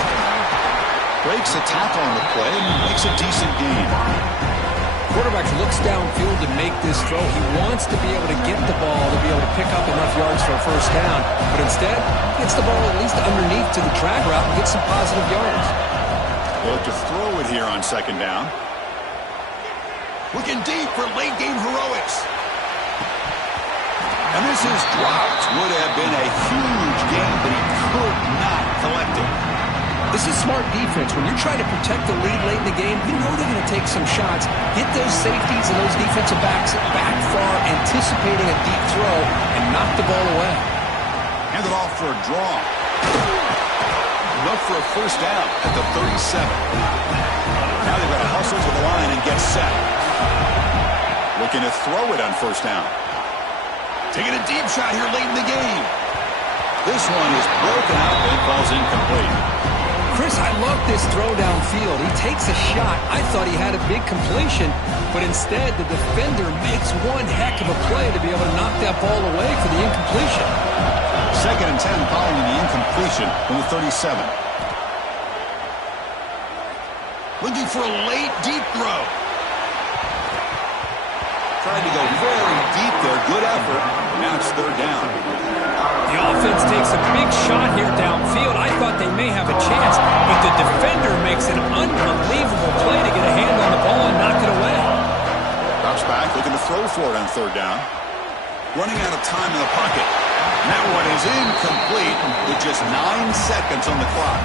Breaks a tackle on the play and makes a decent gain. Quarterback looks downfield to make this throw. He wants to be able to get the ball to be able to pick up enough yards for a first down. But instead, gets the ball at least underneath to the drag route and gets some positive yards. They'll look to throw it here on second down. Looking deep for late game heroics. And this is dropped. Would have been a huge gain, but he could not collect it. This is smart defense. When you're trying to protect the lead late in the game, you know they're going to take some shots. Get those safeties and those defensive backs back far, anticipating a deep throw, and knock the ball away. Hand it off for a draw. Enough for a first down at the 37. Now they've got to hustle to the line and get set. Looking to throw it on first down. Taking a deep shot here late in the game. This one is broken up and falls incomplete. Chris, I love this throw downfield. He takes a shot. I thought he had a big completion, but instead the defender makes one heck of a play to be able to knock that ball away for the incompletion. Second and 10 following the incompletion from the 37. Looking for a late deep throw. Tried to go very deep there. Good effort. Now it's third down. The offense takes a big shot here downfield. I thought they may have a chance, but the defender makes an unbelievable play to get a hand on the ball and knock it away. Drops back, looking to throw for it on third down. Running out of time in the pocket. And that one is incomplete with just 9 seconds on the clock.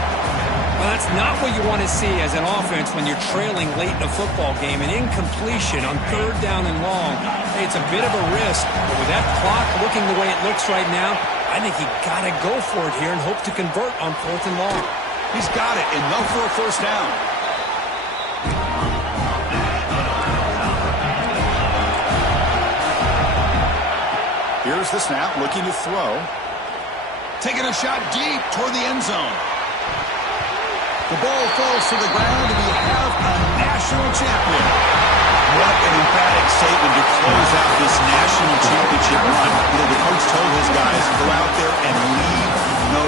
Well, that's not what you want to see as an offense when you're trailing late in a football game. An incompletion on third down and long. Hey, it's a bit of a risk, but with that clock looking the way it looks right now, I think he got to go for it here and hope to convert on fourth and long. He's got it. Enough for a first down. Here's the snap, looking to throw. Taking a shot deep toward the end zone. The ball falls to the ground, and we have a national champion. What an emphatic statement to close out this national championship run. You know, the coach told his guys, go out there and leave no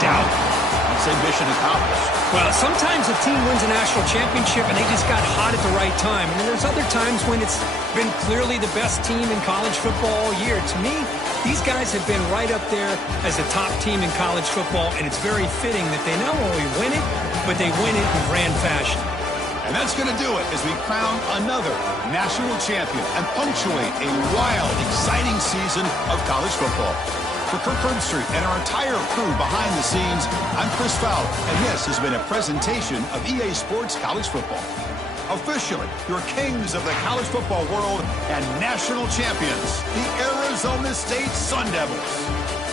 doubt. I'd say mission accomplished. Well, sometimes a team wins a national championship and they just got hot at the right time. And then there's other times when it's been clearly the best team in college football all year. To me, these guys have been right up there as the top team in college football, and it's very fitting that they not only win it, but they win it in grand fashion. And that's going to do it as we crown another national champion and punctuate a wild, exciting season of college football. For Kirk Herbstreit and our entire crew behind the scenes, I'm Chris Fowler, and this has been a presentation of EA Sports College Football. Officially, your kings of the college football world and national champions, the Arizona State Sun Devils.